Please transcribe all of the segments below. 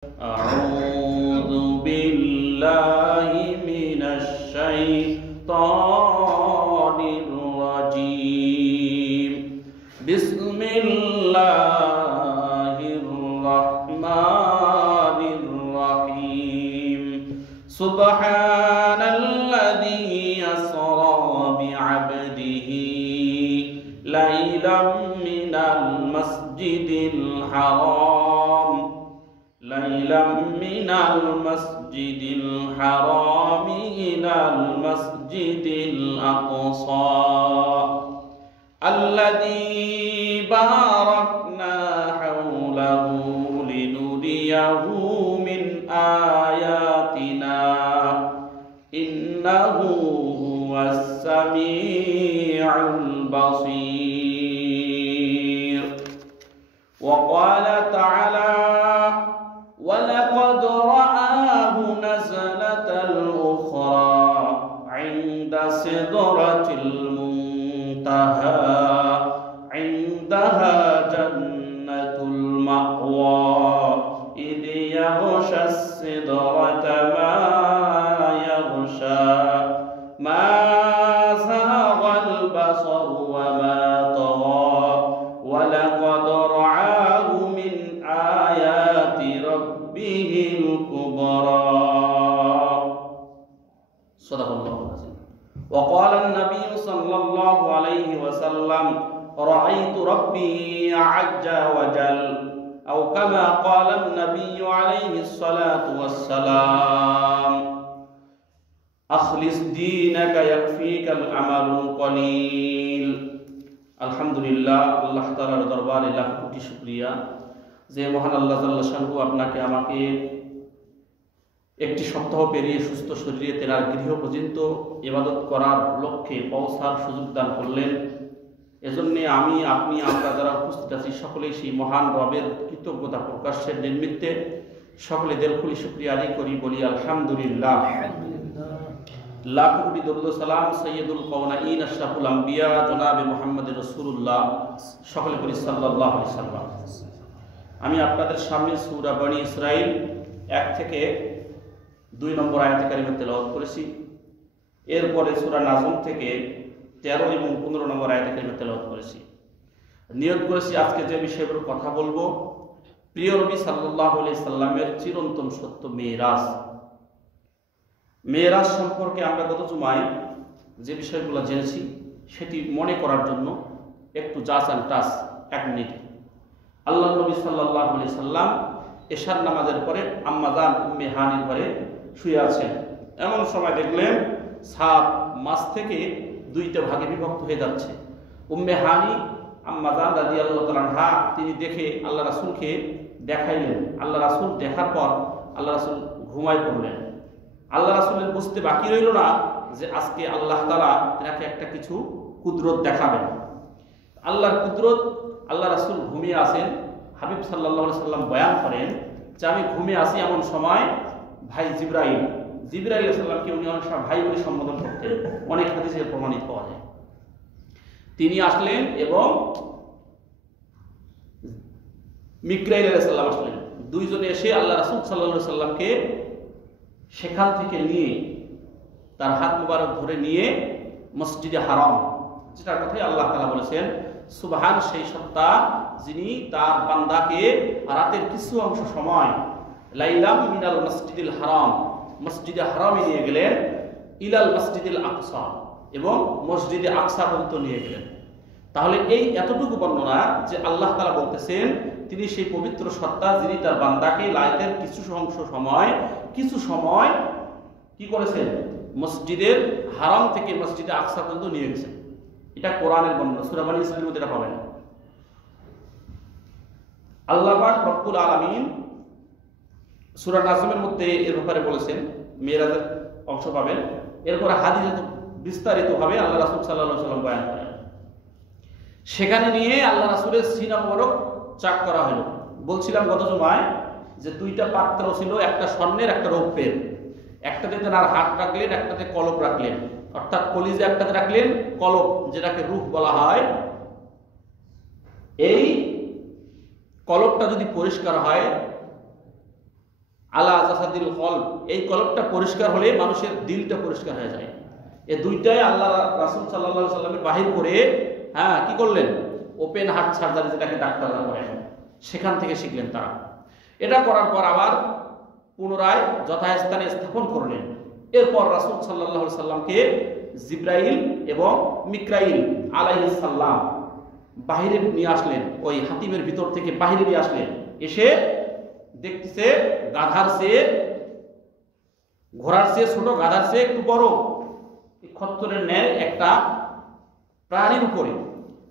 أعوذ بالله من الشيطان الرجيم بسم الله الرحمن الرحيم سبحان الذي يسرى بعبده ليلا من المسجد الحرام إلى المسجد الأقصى الذي باركنا حوله لنريه من آياتنا إنه هو السميع البصير. وقال تعالى: ولقد رآه نزلة أخرى عند سدرة المنتهى عندها جنة المأوى إذ يغشى السدرة ما يغشى ما زاغ البصر وما طغى ولقد رآه من آيات ربه الكبرى. صدق الله العظيم. وقال النبي صلى الله عليه وسلم: رأيت ربي عز وجل، أو كما قال النبي عليه الصلاة والسلام: أخلص دينك يكفيك العمل القليل. আলহামদুলিল্লাহ, আল্লাহ তাআলার দরবারে লাখ কোটি শুকরিয়া যে মহান আল্লাহ জাল্লা শানহু আপনাকে আমাকে একটি সপ্তাহ পেরিয়ে সুস্থ শরীরে তেনার গৃহ পর্যন্ত ইবাদত করার লক্ষ্যে পৌঁছার সুযোগ দান করলেন। এজন্য আমি, আপনি, আমরা যারা উপস্থিত আছি সকলেই সেই মহান রবের কৃতজ্ঞতা প্রকাশের নিমিত্তে সকলে দিল খুলি শুকরিয়া আদায় করি, বলি আলহামদুলিল্লাহ। লাখ কোটি দরুদ ও সালাম সৈয়দুল কাওনাইন আশরাফুল আম্বিয়া জনাবে মুহাম্মদ রাসূলুল্লাহ সকলে বলি সাল্লাল্লাহু আলাইহি সাল্লাম। আমি আপনাদের সামনে সূরা বনী ইসরাইল 1 থেকে 2 নম্বর আয়াত কারিমা তেলাওয়াত করেছি। এরপরে সূরা নাজম থেকে 13 এবং 15 নম্বর আয়াত কারিমা তেলাওয়াত করেছি। নিয়ত করেছি আজকে যে বিষয়ের কথা বলবো, প্রিয় নবী সাল্লাল্লাহু আলাইহি সাল্লামের চিরন্তন সত্য মেরাজ। মেরাজ সম্পর্কে আমরা গত জুমায় যে বিষয়গুলো জেনেছি সেটি মনে করার জন্য একটু জাস অ্যান্ড টাচ 1 মিনিট। আল্লাহ নবী সাল্লাল্লাহু আলাইহি সাল্লাম এশার নামাজের পরে আম্মা জান উম্মে হানির ঘরে শুয়ে আছেন। এমন সময় দেখলেন ছাদ মাছ থেকে 2টা ভাগে বিভক্ত হয়ে যাচ্ছে। উম্মে হানি আম্মা জান রাদিয়াল্লাহু তাআলা আনহা তিনি দেখে আল্লাহ রাসূলকে দেখাইলেন। আল্লাহ রাসূল দেখার পর আল্লাহ রাসূল ঘুমায় পড়লেন। আল্লাহ রাসূলের বুঝতে বাকি রইল না যে আজকে আল্লাহ তাআলা তাকে একটা কিছু কুদরত দেখাবেন। আল্লাহর কুদরত, আল্লাহ রাসূল ঘুমিয়ে আছেন। হাবিব সাল্লাল্লাহু আলাইহি সাল্লাম বয়ান করেন যে আমি ঘুমিয়ে আছি এমন সময় ভাই জিবরাইল আলাইহিস সালামকে উনি অনেক সময় ভাই বলে সম্বোধন করতেন, অনেক হাদিসে প্রমাণিত পাওয়া যায়। তিনি আসলেন এবং মিকরাইল আলাইহিস সালাম আসলেন। দুইজনে এসে আল্লাহ রাসূল সাল্লাল্লাহু আলাইহি সাল্লামকে সেখান থেকে নিয়ে তার হাত মুবারক ধরে নিয়ে মসজিদে হারাম, যেটার কথাই আল্লাহ তাআলা বলেছেন সুবহান সেই সত্তা যিনি তার বান্দাকে রাতের কিছু অংশ সময় লাইলাম মিনাল মসজিদিল হারাম, মসজিদে হারামে নিয়ে গেলেন, ইলাল মসজিদিল আকসা এবং মসজিদে আকসা পর্যন্ত নিয়ে গেলেন। তাহলে এই এতটুকু বর্ণনা যে আল্লাহ তাআলা বলতেছেন তিনি সেই পবিত্র সত্তা যিনি তার বান্দাকে রাতের কিছু সময় কি করেছেন, মসজিদের হারাম থেকে মসজিদে আকসা পর্যন্ত নিয়ে গেছেন। এটা কোরআনের বর্ণনা, সূরা বনী ইসরাঈলের মধ্যে এটা পাবেন। আল্লাহ পাক রব্বুল আলামিন সূরা নাজমের মধ্যে এর ব্যাপারে বলেছেন, মেরাজের অংশ পাবেন। এরপরে হাদিসে বিস্তারিতভাবে আল্লাহ রাসূল সাল্লাল্লাহু আলাইহি ওয়াসাল্লাম বয়ান করেন। সেখানে নিয়ে আল্লাহ রাসূলের সিনা মোবারক চাক করা হলো। বলছিলাম গত জুমায় যে 2টা পাত্র ছিল, একটা স্বর্ণের একটা রৌপ্যের। একটাতে তার হাত রাখলেন, একটাতে কলব রাখলেন, অর্থাৎ কলিজা একটাতে রাখলেন, কলব যেটাকে রূহ বলা হয়। এই কলবটা যদি পরিষ্কার হয় আলা জাসাদিল কলব, এই কলবটা পরিষ্কার হলে মানুষের দিলটা পরিষ্কার হয়ে যায়। এই দুইটাই আল্লাহ রাসূল সাল্লাল্লাহু আলাইহি সাল্লামের বাহির করে কি করলেন, ওপেন হার্ট সার্জারি যেটাকে ডাক্তাররা করেন, সেখান থেকে শিখলেন তারা। এটা করার পর আবার পুনরায় যথাস্থানে স্থাপন করলেন। এরপর রাসূল সাল্লাল্লাহু আলাইহি সাল্লামকে জিবরাইল এবং মিকরাইল আলাইহিস সালাম বাহিরে নিয়ে আসলেন, ওই হাতিমের ভিতর থেকে বাহিরে নিয়ে আসলেন। এসে দেখতেছে গাধার চেয়ে, ঘোড়ার চেয়ে ছোট, গাধার চেয়ে একটু বড় খচ্চরের ন্যায় একটা প্রাণীর উপরে,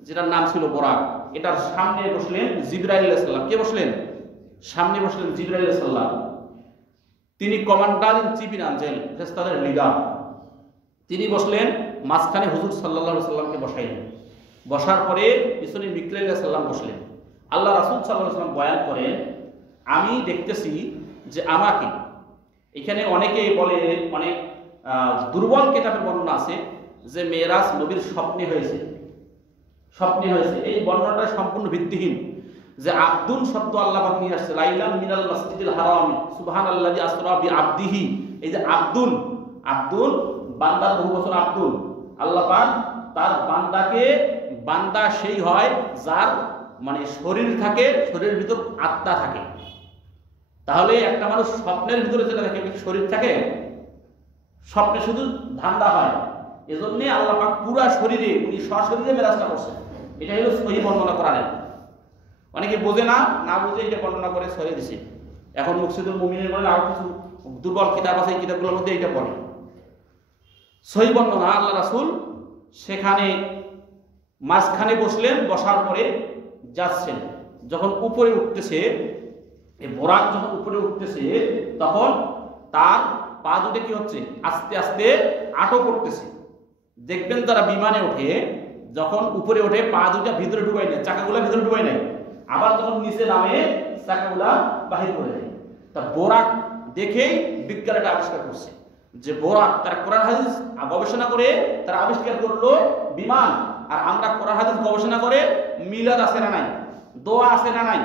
যেটার নাম ছিল বোরাক। এটার সামনে বসলেন জিবরাইল আলাইহিস সালাম। কে বসলেন? সামনে বসলেন জিবরাইল আলাইহিস সালাম। তিনি commander in chief in angel, ফেরেশতাদের লিডার। তিনি বসলেন মাঝখানে, হুজুর সাল্লাল্লাহু আলাইহি সাল্লামকে বসাইলেন। বসার পরে পিছনে মিকরাইল আলাইহিস সালাম বসলেন। আল্লাহ রাসূল সাল্লাল্লাহু আলাইহি সাল্লাম বয়ান করেন, আমি দেখতেছি যে আমাকে, এখানে অনেকে বলে, অনেক দুর্বল কিতাবের বর্ণনা আছে যে মেরাজ নবীর স্বপ্নে হয়েছে, স্বপ্নে হয়েছে। এই বর্ণনাটা সম্পূর্ণ ভিত্তিহীন। যে আব্দুল শব্দ আল্লাহ পাক নিয়ে আসছে, লাইলান মিনাল মাসজিদিল হারাম সুবহানাল্লাযী আসরা বিআবদিহি। এই যে আব্দুল, আব্দুল বান্দার বহু বছর আব্দুল, আল্লাহ পাক তার বান্দাকে, বান্দা সেই হয় যার মানে শরীর থাকে, শরীরের ভিতর আত্মা থাকে। তাহলে একটা মানুষ স্বপ্নের ভিতরে যেটা থাকে, শরীর থাকে, স্বপ্নে শুধু ধান্দা হয়। এজন্য আল্লাহ পাক পুরা শরীরে, উনি সশরীরে মেরাজটা করছেন। এটা হলো সহিহ বর্ণনা করার। অনেকে বোঝে না, না বুঝে এটা বর্ণনা করে ছড়িয়ে দিছে। এখন মুকসিদুল মুমিনের বলেন, আরো কিছু দুর্বল কিতাব আছে, এই কিতাবগুলোর মধ্যে এটা পড়ে। সহিহ বর্ণনা, আল্লাহ রাসূল সেখানে মাঝখানে বসলেন। বসার পরে যাচ্ছেন, যখন উপরে উঠতেছে, এই বোরাক যখন উপরে উঠতেছে, তখন তার পা দুটো কি হচ্ছে, আস্তে আস্তে আটো করতেছে। দেখবেন তারা বিমানে ওঠে, যখন উপরে ওঠে পা দুটা ভিতরে ঢুকাই নেয়, চাকাগুলা ভিতরে ঢুকাই নেয়, আবার যখন নিচে নামে চাকাগুলা বাহির করে দেয়। তা বোরাক দেখেই বিজ্ঞানীরা আবিষ্কার করছে যে বোরাক, তারা কোরআন হাদিস গবেষণা করে তারা আবিষ্কার করলো বিমান। আর আমরা কোরআন হাদিস গবেষণা করে মিলাদ আছে না নাই, দোয়া আছে না নাই,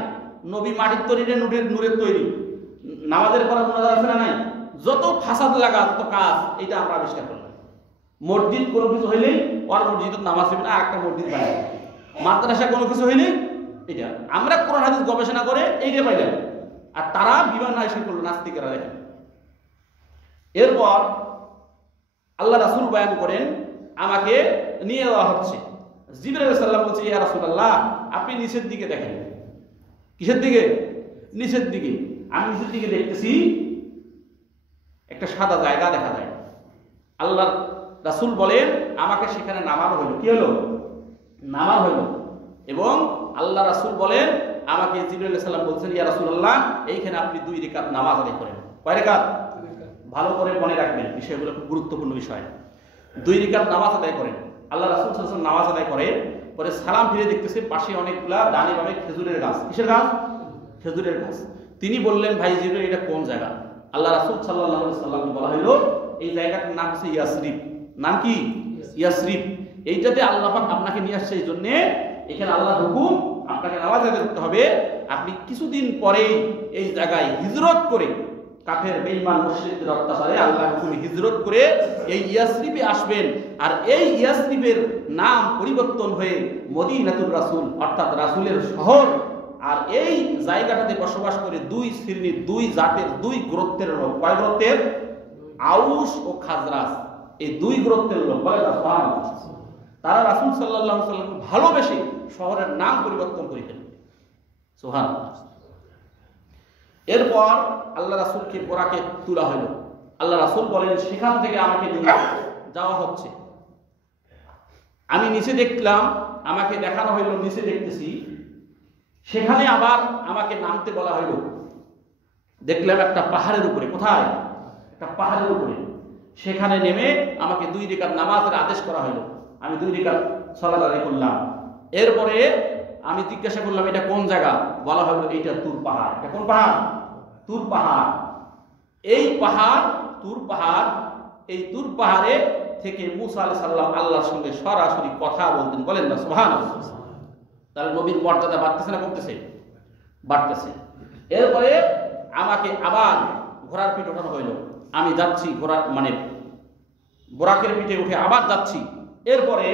নবী মাটির তৈরি নূরের তৈরি, নামাজের পড়া মুনাজাত আছে না নাই, যত ফাসাদ লাগা, যত কাজ, এটা আমরা আবিষ্কার করলাম। মসজিদ কোনো কিছু হইলেই ওর মসজিদ নামাজ হবে না, একটা মসজিদ বানায়। মাদ্রাসা কোনো কিছু হইলেই এটা আমরা কোরআন হাদিস গবেষণা করে এইটা পাইলাম। আর তারা বিমান আবিষ্কার করলো, নাস্তিকেরা। দেখেন, এরপর আল্লাহ রাসূল বয়ান করেন, আমাকে নিয়ে যাওয়া হচ্ছে। জিবরাইল আলাইহিস সালাম বলছে, ইয়া রাসূলুল্লাহ, আপনি নিচের দিকে দেখেন। কিসের দিকে? নিচের দিকে। আমি নিচের দিকে দেখতেছি একটা সাদা জায়গা দেখা যায়। আল্লাহ রাসূল বলেন, আমাকে সেখানে নামানো হলো। কি হলো? নামানো হলো। এবং আল্লাহ রাসূল বলেন, আমাকে জিবরাইল আলাইহিস সালাম বলছেন, ইয়া রাসূলুল্লাহ, এইখানে আপনি 2 রাকাত নামাজ আদায় করেন। কয় রাকাত? ভালো করে মনে রাখবেন, বিষয়গুলো খুব গুরুত্বপূর্ণ বিষয়। 2 রাকাত নামাজ আদায় করেন। আল্লাহ রাসূল সাল্লাল্লাহু আলাইহি ওয়াসাল্লাম নামাজ আদায় করে পরে সালাম ফিরে দেখতেছে পাশে অনেকগুলা ডানে বামে খেজুরের গাছ। কিসের গাছ? খেজুরের গাছ। তিনি বললেন, ভাই জিবরাইল, এটা কোন জায়গা? আল্লাহ রাসূল সাল্লাল্লাহু আলাইহি ওয়াসাল্লামকে বলা হলো, এই জায়গাটার নাম হচ্ছে ইয়াসরিব। নাম কি? ইয়াসরিব। এইটাতে আল্লাহ পাক আপনাকে নিয়ে আসছে, এই জন্য এখানে আল্লাহর হুকুম, আপনাকে নামাজ আদায় করতে হবে। আপনি কিছুদিন পরেই এই জায়গায় হিজরত করে, কাফের বেঈমান মুশরিকদের অত্যাচারে আল্লাহর হুকুমে হিজরত করে এই ইয়াসরিবে আসবেন। আর এই ইয়াসরিবের নাম পরিবর্তন হয়ে মদিনাতুর রাসূল, অর্থাৎ রাসূলের শহর। আর এই জায়গাটাতে বসবাস করে 2 শ্রেণীর, 2 জাতের, 2 গোত্রের লোক। কয় গোত্রের? আউস ও খাজরাজ। এই 2 গোত্রের লোক, বলে না সুবহানাল্লাহ, তারা রাসূল সাল্লাল্লাহু আলাইহি ওয়াসাল্লাম ভালোবেসে শহরের নাম পরিবর্তন করে দিলেন। সুবহানাল্লাহ। এরপর আল্লাহ রাসূলকে বোরাকে তোলা হলো। আল্লাহ রাসূল বলেন, সেখান থেকে আমাকে নিয়ে যাওয়া হচ্ছে। আমি নিচে দেখলাম, আমাকে দেখানো হইল, নিচে দেখতেছি। সেখানে আবার আমাকে নামতে বলা হইল। দেখলাম একটা পাহাড়ের উপরে। কোথায়? একটা পাহাড়ের উপরে। সেখানে নেমে আমাকে 2 রাকাত নামাজের আদেশ করা হইল। আমি 2 রাকাত সালাত আদায় করলাম। এরপরে আমি জিজ্ঞাসা করলাম, এটা কোন জায়গা? বলা হলো, এইটা তুর পাহাড়। এটা কোন পাহাড়? তুর পাহাড়। এই পাহাড় তুর পাহাড়। এই তুর পাহাড়ে থেকে মুসা আলাইহিস সালাম আল্লাহর সঙ্গে সরাসরি কথা বলতেন। বলেন না সুবহানাল্লাহ। তাহলে নবীর মর্যাদা বাড়তেছে না কমতেছে? বাড়তেছে। এরপরে আমাকে আবার ঘোড়ার পিঠ ওঠানো হইল, আমি যাচ্ছি ঘোড়ার মানে বোরাকের পিঠে উঠে আবার যাচ্ছি। এরপরে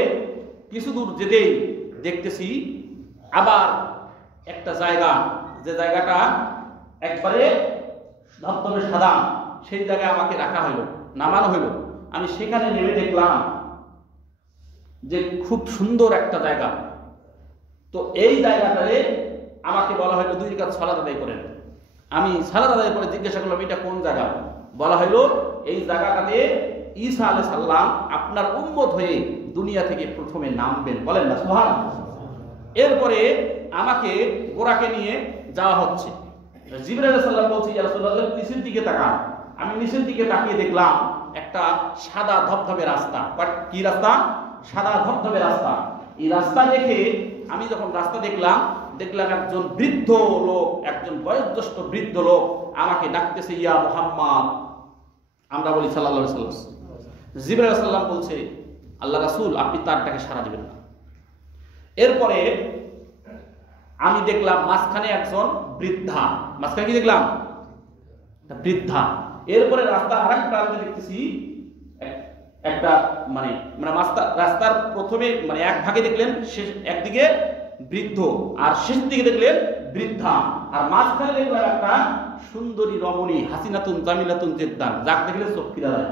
কিছু দূর যেতেই দেখতেছি আবার একটা জায়গা, যে জায়গাটা একবারে ধবধবে সাদা, সেই জায়গায় আমাকে রাখা হইল, নামানো হইল। আমি সেখানে নেমে দেখলাম যে খুব সুন্দর একটা জায়গা। তো এই জায়গাটারে আমাকে বলা হইলো 2 রাকাত সালাত আদায় করেন। আমি সালাত আদায় করে জিজ্ঞাসা করলাম এটা কোন জায়গা? বলা হইলো এই জায়গাটাতে ঈসা আলাইহিস সালাম আপনার উম্মত হয়ে দুনিয়া থেকে প্রথমে নামবেন। বলেন না সুবহানাল্লাহ। এরপরে আমাকে গোরাকে নিয়ে যাওয়া হচ্ছে। জিবরাইল আলাইহিস সালাম বলছে ইয়া রাসূলুল্লাহ নিচের দিকে তাকান। আমি নিচের দিকে তাকিয়ে দেখলাম একটা সাদা ধবধবে রাস্তা। কি রাস্তা? সাদা ধবধবে রাস্তা। এই রাস্তা দেখে আমি যখন রাস্তা দেখলাম একজন বৃদ্ধ লোক, একজন বয়োজ্যেষ্ঠ বৃদ্ধ লোক আমাকে ডাকতেছে ইয়া মুহাম্মদ। আমরা বলি সাল্লাল্লাহু আলাইহি ওয়াসাল্লাম। জিবরাইল আলাইহিস সালাম বলছে আল্লাহ রাসূল আপনি তার ডাকে সাড়া দিবেন না। এরপরে আমি দেখলাম মাঝখানে একজন বৃদ্ধা, মাঝখানে কি দেখলাম? বৃদ্ধা। এরপরে রাস্তার আরেক প্রান্তে দেখতেছি একটা মানে রাস্তার প্রথমে মানে এক ভাগে দেখলেন একদিকে বৃদ্ধ আর শেষ দিকে দেখলেন বৃদ্ধা, আর মাঝখানে দেখলাম একটা সুন্দরী রমণী হাসিনাতুন জামিলাতুন জিদ্দান, যাকে দেখলে চোখ ফিরা যায়।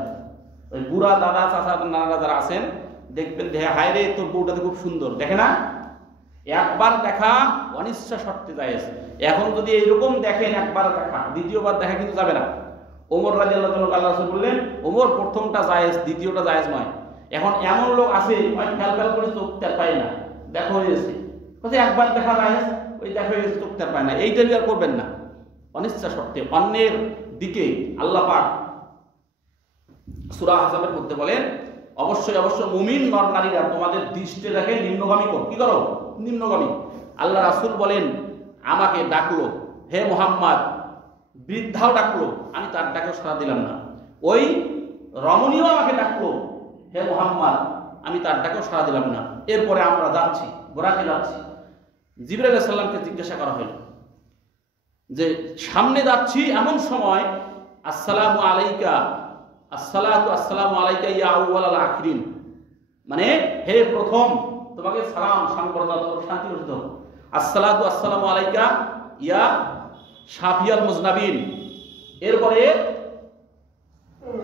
ওই বুড়া দাদা চাচা নানা যারা আছেন দেখবেন হায় রে তোর বউটা তো খুব সুন্দর, দেখে না? একবার দেখা অনিচ্ছা শর্তে জায়েজ। এখন যদি এইরকম দেখেন একবার দেখা, দ্বিতীয়বার দেখা কিন্তু যাবে না। ওমর রাদিয়াল্লাহু তাআলা আল্লাহ রাসূল বললেন ওমর প্রথমটা জায়েজ, দ্বিতীয়টা জায়েজ নয়। এখন এমন লোক আছে ওই ফেল করে চোখ টের পায় না, দেখা হয়ে গেছে, একবার দেখা জায়েজ, ওই দেখা হয়ে গেছে চোখ টের পায় না, এইটা আর করবেন না। অনিচ্ছা শর্তে অন্যের দিকে আল্লাহ পাক সূরা আহজাবের মধ্যে বলেন অবশ্যই মুমিন নর নারীরা তোমাদের দৃষ্টি রেখে নিম্নগামী করো। কি করো? নিম্নগামী। আল্লাহ রাসূল বলেন আমাকে ডাকলো, হে মুহাম্মদ, বৃদ্ধাও ডাকলো, আমি তার ডাকেও সাড়া দিলাম না। ওই রমণীও আমাকে ডাকলো, হে মুহাম্মদ, আমি তার ডাকেও সাড়া দিলাম না। এরপরে আমরা যাচ্ছি, বোরাকে যাচ্ছি। জিবরাইল আলাইহিস সালামকে জিজ্ঞাসা করা হলো যে সামনে যাচ্ছি এমন সময় আসসালামু আলাইকা আসসালামু আলাইকা ইয়া আউয়ালাল আখিরিন, মানে হে প্রথম তোমাকে সালাম শান্তি বর্ষিত হোক। আসসালামু আলাইকা ইয়া শাফিয়াল মুজনাবিন। এরপরে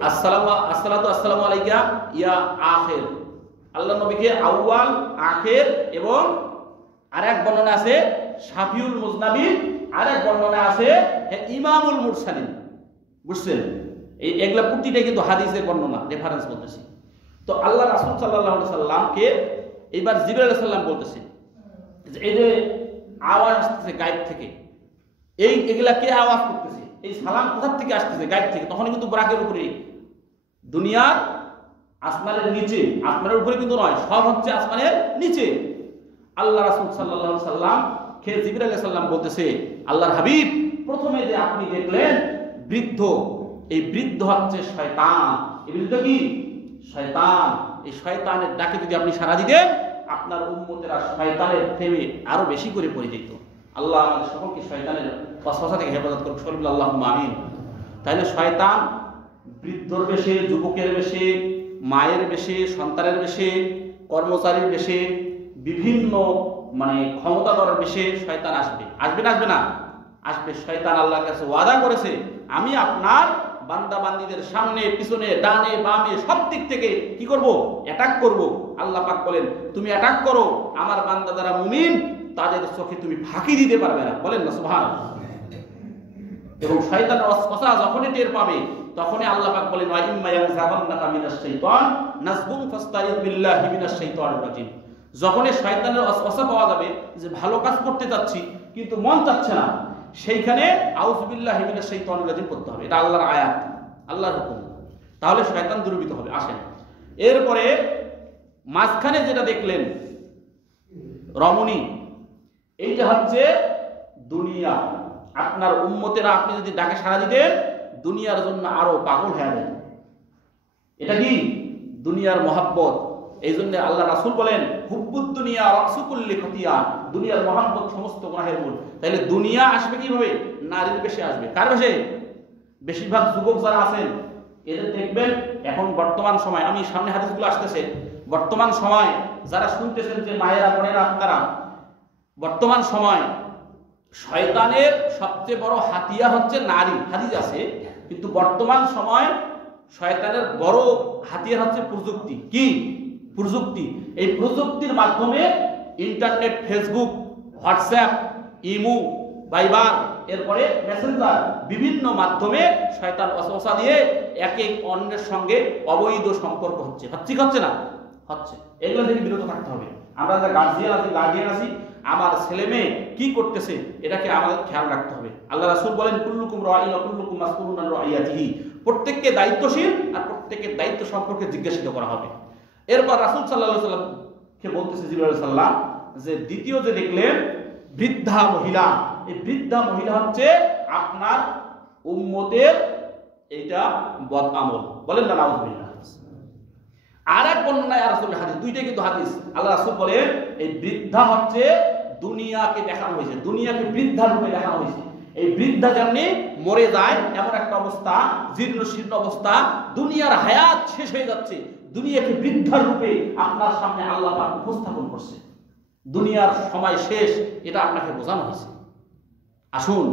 আসসালামু আলাইকা ইয়া আখির, আল্লাহ নবীকে আউয়াল আখির এবং আরেক বর্ণনা আছে শাফিউল মুজনাবিন, আরেক বর্ণনা আছে ইমামুল মুরসালিন। বুঝছেন? এগুলা প্রতিটাই কিন্তু হাদিসের বর্ণনা, রেফারেন্স বলতেছি। তো আল্লাহ রাসূল সাল্লাল্লাহু আলাইহি সাল্লামকে এইবার জিবরাইল আলাইহিস সালাম বলতেছে যে এই যে আওয়াজ আসতেছে গায়েব থেকে, এগুলা কে আওয়াজ করতেছে? এই সালাম কোথা থেকে আসতেছে? গায়েব থেকে। তখন কিন্তু বুরাকের উপরে, দুনিয়ার আসমানের নিচে, আসমানের উপরে কিন্তু নয়, সব হচ্ছে আসমানের নিচে। আল্লাহ রাসূল সাল্লাল্লাহু আলাইহি সাল্লাম কে জিবরাইল আলাইহিস সালাম বলতেছে আল্লাহর হাবিব প্রথমে যে আপনি দেখলেন বৃদ্ধ, এই বৃদ্ধ হচ্ছে শয়তান। এই বৃদ্ধ কি? শয়তান। এই শয়তানের ডাকে যদি আপনি সাড়া দিতেন আপনার উম্মতেরা শয়তানের প্রেমে আরো বেশি করে পড়ে যেত। আল্লাহ আমাদের সকলকে শয়তানের ওয়াসওয়াসা থেকে হেফাজত করুক, সকলে আল্লাহুম্মা আমিন। তাইলে শয়তান বৃদ্ধর বেশে, যুবকের বেশে, মায়ের বেশে, সন্তানের বেশে, কর্মচারীর বেশে, বিভিন্ন মানে ক্ষমতাধর বেশে শয়তান আসবে। আসবে না? আসবে না? আসবে। শয়তান আল্লাহর কাছে ওয়াদা করেছে আমি আপনার বান্দা বান্দীদের সামনে পিছনে ডানে বামে সব দিক থেকে কি করব? অ্যাটাক করব। আল্লাহ পাক বলেন তুমি অ্যাটাক করো, আমার বান্দা যারা মুমিন তাদের চোখে তুমি ফাঁকি দিতে পারবে না। বলেন না সুবহানাল্লাহ। এবং শয়তানের ওয়াসওয়াসা যখনই টের পাবে তখনই আল্লাহ পাক বলেন ওয়া ইম্মা ইয়ানজাগান্নাকা মিনাশ শাইতান নাসবুন ফাস্তাইয বিল্লাহি মিনাশ শাইতানির রাজিম। যখনই শয়তানের ওয়াসওয়াসা পাওয়া যাবে যে ভালো কাজ করতে যাচ্ছি কিন্তু মন চাচ্ছে না, সেইখানে আউযু বিল্লাহি মিনাশ শাইতানির রাজিম করতে হবে। এটা আল্লাহর আয়াত, আল্লাহর হুকুম। তাহলে শয়তান দূরীভূত হবে। আসেন এরপরে মাঝখানে যেটা দেখলেন রমণী, এইটা হচ্ছে দুনিয়া। আপনার উম্মতেরা আপনি যদি ডাকে সাড়া দিতেন দুনিয়ার জন্য আরো পাগল হয়ে যাবেন। এটা কি? দুনিয়ার মহাব্বত। এই জন্য আল্লাহ রাসূল বলেন হুব্বুদ দুনিয়া রাসু কুল্লি খতিয়া, দুনিয়ার মহাব্বত সমস্ত গুনাহের মূল। তাহলে দুনিয়া আসবে কিভাবে? নারীর বেশে আসবে। কার বেশে? বেশিরভাগ যুবক যারা আছেন এদের দেখবেন এখন বর্তমান সময়, আমি সামনে হাদিসগুলো আসতেছে, বর্তমান সময় যারা শুনতেছেন যে মায়েরা বোনেরা আপনারা, বর্তমান সময় শয়তানের সবচেয়ে বড় হাতিয়ার হচ্ছে নারী, হাদিস আছে, কিন্তু বর্তমান সময় শয়তানের বড় হাতিয়ার হচ্ছে প্রযুক্তি। কি প্রযুক্তি? এই প্রযুক্তির মাধ্যমে ইন্টারনেট, ফেসবুক, হোয়াটসঅ্যাপ, ইমো, ভাইবার, এরপরে মেসেঞ্জার, বিভিন্ন মাধ্যমে শয়তান ওয়াসওয়াসা দিয়ে একে অন্যের সঙ্গে অবৈধ সম্পর্ক হচ্ছে হচ্ছে না হচ্ছে। এগুলো থেকে বিরত থাকতে হবে। আমরা যারা গার্জিয়ান আছি, আমার ছেলে মেয়ে কি করতেছে এটাকে আমাদের খেয়াল রাখতে হবে। আল্লাহ রাসূল বলেন কুল্লুকুম রাঈন ওয়া কুল্লুকুম মাসউলুন আন রাইয়াতিহি, প্রত্যেককে দায়িত্বশীল আর প্রত্যেকের দায়িত্ব সম্পর্কে জিজ্ঞাসিত করা হবে। এরপর রাসূল সাল্লাল্লাহু আলাইহি ওয়াসাল্লামকে বলতেছে জিবরাইল আলাইহিস সালাম যে দ্বিতীয় যে দেখলেন বৃদ্ধা মহিলা, এই বৃদ্ধা মহিলা হচ্ছে আপনার উম্মতের এইটা বদ আমল। বলেন না নাউযুবিল্লাহ। আর এক বর্ণনায় রাসূলের হাদিস, দুইটাই কিন্তু হাদিস, আল্লাহ রাসূল বলেন এই বৃদ্ধা হচ্ছে দুনিয়াকে দেখানো হয়েছে, দুনিয়াকে বৃদ্ধা রূপে দেখানো হয়েছে। এই বৃদ্ধা যেমনি মরে যায় এমন একটা অবস্থা, জীর্ণ শীর্ণ অবস্থা, দুনিয়ার হায়াত শেষ হয়ে যাচ্ছে, দুনিয়াকে বৃদ্ধার রূপে আপনার সামনে আল্লাহ পাক উপস্থাপন করছে। দুনিয়ার সময় শেষ, এটা আপনাকে বোঝানো হয়েছে। আসুন,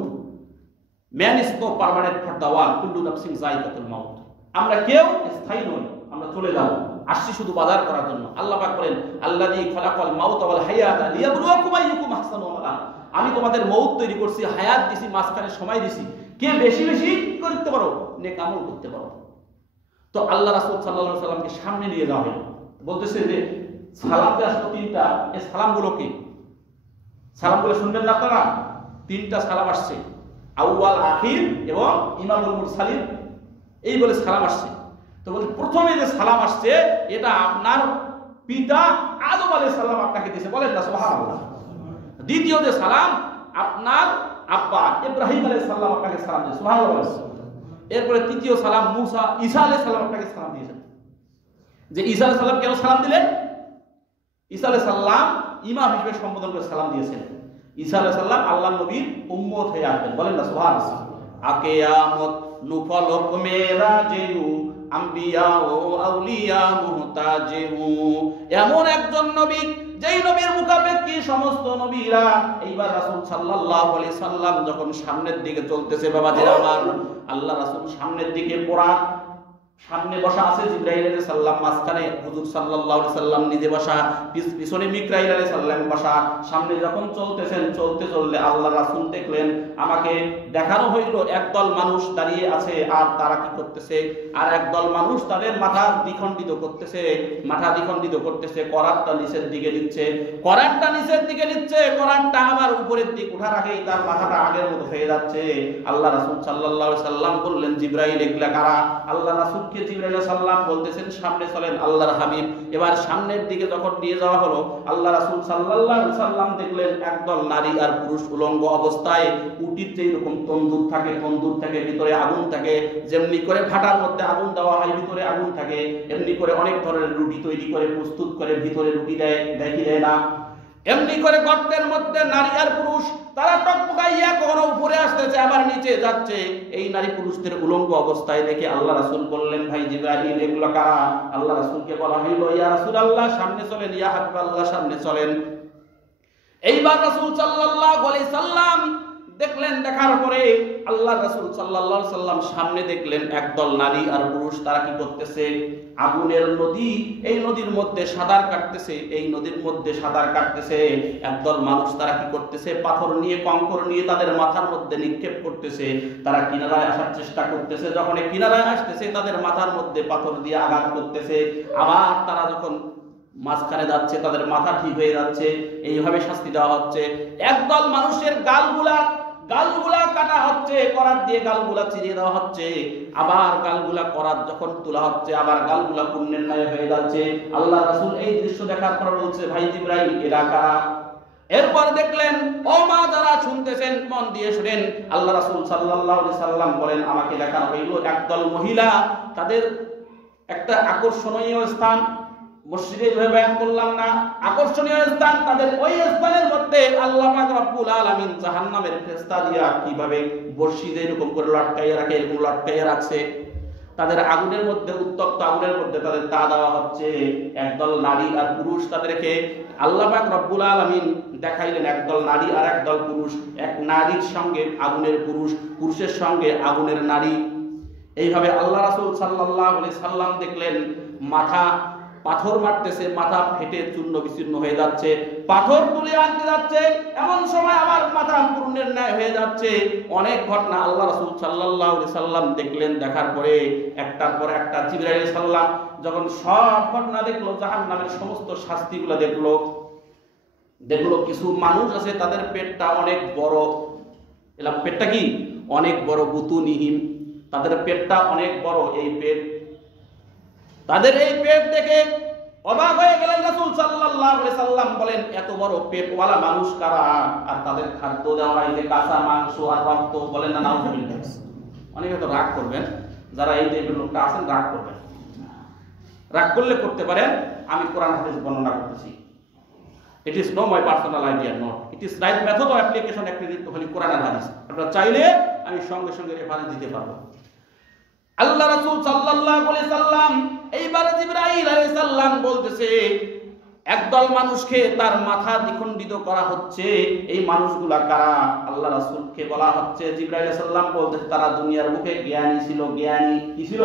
man is no permanent for the world, কুল্লু নাফসিন যায়িকাতুল মাউত। আমরা কেউ স্থায়ী নই, আমরা চলে যাব, আসছি শুধু বাজার করার জন্য। আল্লাহ পাক বলেন আল্লাযী খালাকাল মাউতা ওয়াল হায়াতা লিয়াবলুয়াকুম আইয়ুকুম আহসানু আমালা। আমি তোমাদের মউত তৈরি করছি, হায়াত দিছি, মাঝখানে সময় দিছি, কে বেশি বেশি করতে পারো, নেক আমল করতে পারো। তো আল্লাহ রাসূল সাল্লাল্লাহু আলাইহি সাল্লামকে সামনে নিয়ে যাওয়া হলো, বলতেছে যে সালাম যে আসলো তিনটা, এই সালামগুলো কি? সালামগুলো শুনবেন না আপনারা? তিনটা সালাম আসছে, আউয়াল, আখির এবং ইমামুল মুরসালিন, এই বলে সালাম আসছে। তো বলতে প্রথমে যে সালাম আসছে এটা আপনার পিতা আদম আলাইহিস সালাম আপনাকে দিয়েছে, বলেন না সুবহানাল্লাহ। দ্বিতীয় যে সালাম আপনার আব্বা ইব্রাহিম আলাইহিস সালাম আপনাকে সালাম দিয়েছে, সুবহানাল্লাহ। এরপরে তৃতীয় সালাম ঈসা আলাইহিস সালাম আপনাকে সালাম দিয়েছেন। যে ঈসা আলাইহিস সালাম কেন সালাম দিলেন? ঈসা আলাইহিস সালাম ইমাম হিসেবে সম্বোধন করে সালাম দিয়েছেন। ঈসা আলাইহিস সালাম আল্লাহর নবীর উম্মত হয়ে আসবেন, বলেন না সুবহানাল্লাহ। আকিয়ামত নুফলক মেরাজেউ আম্বিয়া ও আউলিয়া মুহতাজেউ, এমন একজন নবী যেই নবীর মুখাপেক্ষী সমস্ত নবীরা। এইবার রাসূল সাল্লাল্লাহু আলাইহি সাল্লাম যখন সামনের দিকে চলতেছে, বাবাজিরা আমার, আল্লাহ রাসূল সামনের দিকে, কোরআন সামনে বসা আছে, জিবরাইল আলাইহিস সালাম মাঝখানে, হুজুর সাল্লাল্লাহু আলাইহি সাল্লাম নিজে বসা, পিছনে মিকরাইল আলাইহিস সালাম বসা। সামনে যখন চলতেছেন, চলতে চলতে আল্লাহ রাসূল দেখলেন, আমাকে দেখানো হইল একদল মানুষ দাঁড়িয়ে আছে, আর তারা কি করতেছে? আর একদল মানুষ তাদের মাথা দ্বিখণ্ডিত করতেছে, মাথা দ্বিখণ্ডিত করতেছে, করাতটা নিচের দিকে নিচ্ছে, করাতটা নিচের দিকে নিচ্ছে, করাতটা আবার উপরের দিকে ওঠার আগেই তার মাথাটা আগের মতো হয়ে যাচ্ছে। আল্লাহ রাসূল সাল্লাল্লাহু আলাইহি সাল্লাম বললেন, জিবরাইল এগুলা কারা? আল্লাহ রাসূল জিবরাইল আলাইহিস সালাম বলতেছেন, সামনে চলেন আল্লাহর হাবিব। এবার সামনের দিকে যখন নিয়ে যাওয়া হলো, আল্লাহ রাসূল সাল্লাল্লাহু আলাইহি সাল্লাম দেখলেন একদল নারী আর পুরুষ উলঙ্গ অবস্থায়, উটির যেরকম তন্দুর থাকে, তন্দুর থেকে ভিতরে আগুন থাকে, যেমনি করে ভাটার মধ্যে আগুন দেওয়া হয় ভিতরে আগুন থাকে, এমনি করে অনেক ধরনের রুটি তৈরি করে প্রস্তুত করে ভিতরে রুটি দেয়, দেখি দেয় না, এমনি করে গর্তের মধ্যে নারী আর পুরুষ তারা টকটকাইয়া কখনো উপরে আসতেছে আবার নিচে যাচ্ছে। এই নারী পুরুষদের উলঙ্গ অবস্থায় দেখে আল্লাহ রাসূল বললেন, ভাই জিবরাইল এগুলো কারা? আল্লাহ রাসূলকে বলা হইল, ইয়া রাসূলুল্লাহ সামনে চলেন, ইয়া হাবিবাল্লাহ সামনে চলেন। এইবার রাসূল সাল্লাল্লাহু আলাইহি সাল্লাম দেখলেন, দেখার পরে আল্লাহ রাসূল সাল্লাল্লাহু আলাইহি সাল্লাম সামনে দেখলেন একদল নারী আর পুরুষ, তারা কি করতেছে? আগুনের নদী, এই নদীর মধ্যে সাঁতার কাটতেছে, এই নদীর মধ্যে সাঁতার কাটতেছে। একদল মানুষ তারা কি করতেছে? পাথর নিয়ে, কংকর নিয়ে তাদের মাথার মধ্যে নিক্ষেপ করতেছে, তারা কিনারায় আসার চেষ্টা করতেছে। যখন কিনারায় আসতেছে তাদের মাথার মধ্যে পাথর দিয়ে আঘাত করতেছে, আবার তারা যখন মাঝখানে যাচ্ছে তাদের মাথা ঠিক হয়ে যাচ্ছে। এইভাবে শাস্তি দেওয়া হচ্ছে। একদল মানুষের গালগুলা কাটা হচ্ছে, করাত দিয়ে গালগুলা চিরিয়ে দেওয়া হচ্ছে, আবার গালগুলা করাত যখন তোলা হচ্ছে আবার গালগুলা পুণ্যের ন্যায় হয়ে যাচ্ছে। আল্লাহ রাসূল এই দৃশ্য দেখার পর বলছে, ভাই জিবরাইল এরা কারা? এরপর দেখলেন, ও মা যারা শুনতেছেন মন দিয়ে শুনেন, আল্লাহ রাসূল সাল্লাল্লাহু আলাইহি সাল্লাম বলেন, আমাকে দেখানো হইল একদল মহিলা, তাদের একটা আকর্ষণীয় স্থান, মসজিদে এইভাবে বয়ান করলাম না, আকর্ষণীয় স্থান, তাদের ওই স্থানের মধ্যে আল্লাহ পাক রব্বুল আলামিন জাহান্নামের ফেরেশতা দিয়া কিভাবে বর্ষি দিয়ে এরকম করে লটকাইয়া রাখে, এরকম লটকাইয়া রাখছে। তাদের আগুনের মধ্যে, উত্তপ্ত আগুনের মধ্যে তাদের তা দেওয়া হচ্ছে। একদল নারী আর পুরুষ তাদেরকে আল্লাহ পাক রব্বুল আলামিন দেখাইলেন, একদল নারী আর একদল পুরুষ, এক নারীর সঙ্গে আগুনের পুরুষ, পুরুষের সঙ্গে আগুনের নারী। এইভাবে আল্লাহ রাসূল সাল্লাল্লাহু আলাইহি সাল্লাম দেখলেন মাথা পাথর মারতেছে, মাথা ফেটে চূর্ণ বিচূর্ণ হয়ে যাচ্ছে, পাথর তুলে আনতে যাচ্ছে, এমন সময় আমার মাথা পূর্ণের ন্যায় হয়ে যাচ্ছে। অনেক ঘটনা আল্লাহ রাসূল সাল্লাল্লাহু আলাইহি সাল্লাম দেখলেন। দেখার পরে একটার পর একটা জিবরাইল আলাইহিস সালাম যখন সব ঘটনা দেখলো, জাহান্নামের সমস্ত শাস্তিগুলো দেখলো কিছু মানুষ আছে তাদের পেটটা অনেক বড়, এলা পেটটা কি অনেক বড়, বুতুনিহিম, তাদের পেটটা অনেক বড়। এই পেট, তাদের এই পেট দেখে অবাক হয়ে গেলেন রাসূল সাল্লাল্লাহু আলাইহি সাল্লাম বলেন, এত বড় পেটওয়ালা মানুষ কারা? আর তাদের খাদ্য দেওয়া হয় যে কাঁচা মাংস আর রক্ত। বলেন না নাউজুবিল্লাহ। অনেকে তো রাগ করবেন, যারা এই টাইপের লোকটা আছেন রাগ করবেন, রাগ করলে করতে পারেন। আমি কোরআন হাদিস বর্ণনা করতেছি। It is no my personal idea, not it is right method of application activity holy Quran আর হাদিস। আপনারা চাইলে আমি সঙ্গে সঙ্গে রেফারেন্স দিতে পারবো। আল্লাহ রাসূল সাল্লাল্লাহু আলাইহি সাল্লাম এইবার জিবরাইল আলাইহিস সালাম বলতেছে, একদল মানুষকে তার মাথা দ্বিখণ্ডিত করা হচ্ছে। এই মানুষগুলা কারা? আল্লাহ রাসূলকে বলা হচ্ছে, জিবরাইল আলাইহিস সালাম বলতেছে তারা দুনিয়ার বুকে জ্ঞানী ছিল। জ্ঞানী কি ছিল?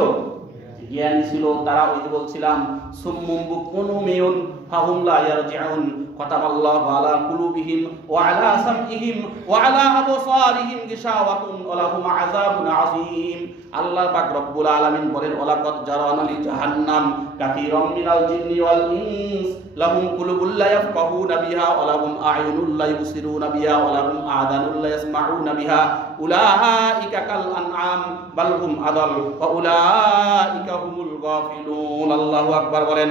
জ্ঞানী ছিল। তারা ওই যে বলছিলাম সুম্মুম বুকমুন উমিয়ুন ফাহুম লা ইয়ারজিউন, কাতাবাল্লাহু আলা কুলুবিহিম ওয়া আলা সামইহিম ওয়া আলা আবসারিহিম গিশাওয়াতুন ওয়া লাহুম আযাবুন আযীম। আল্লাহ পাক রব্বুল আলামিন বলেন, ওয়ালাকাদ জারানা লি জাহান্নাম কাসীরাম মিনাল জিন্নি ওয়াল ইনস লাহুম কুলুবুল লা ইয়াফকাহুনা বিহা ওয়া লাহুম আ'য়ুনুল লা ইবসিরুনা বিহা ওয়া লাহুম আযানুল লা ইয়াসমাউনা বিহা উলাইকা কাল আনআম বাল হুম আদাল ওয়া উলাইকা হুমুল গাফিলুন। আল্লাহু আকবার বলেন।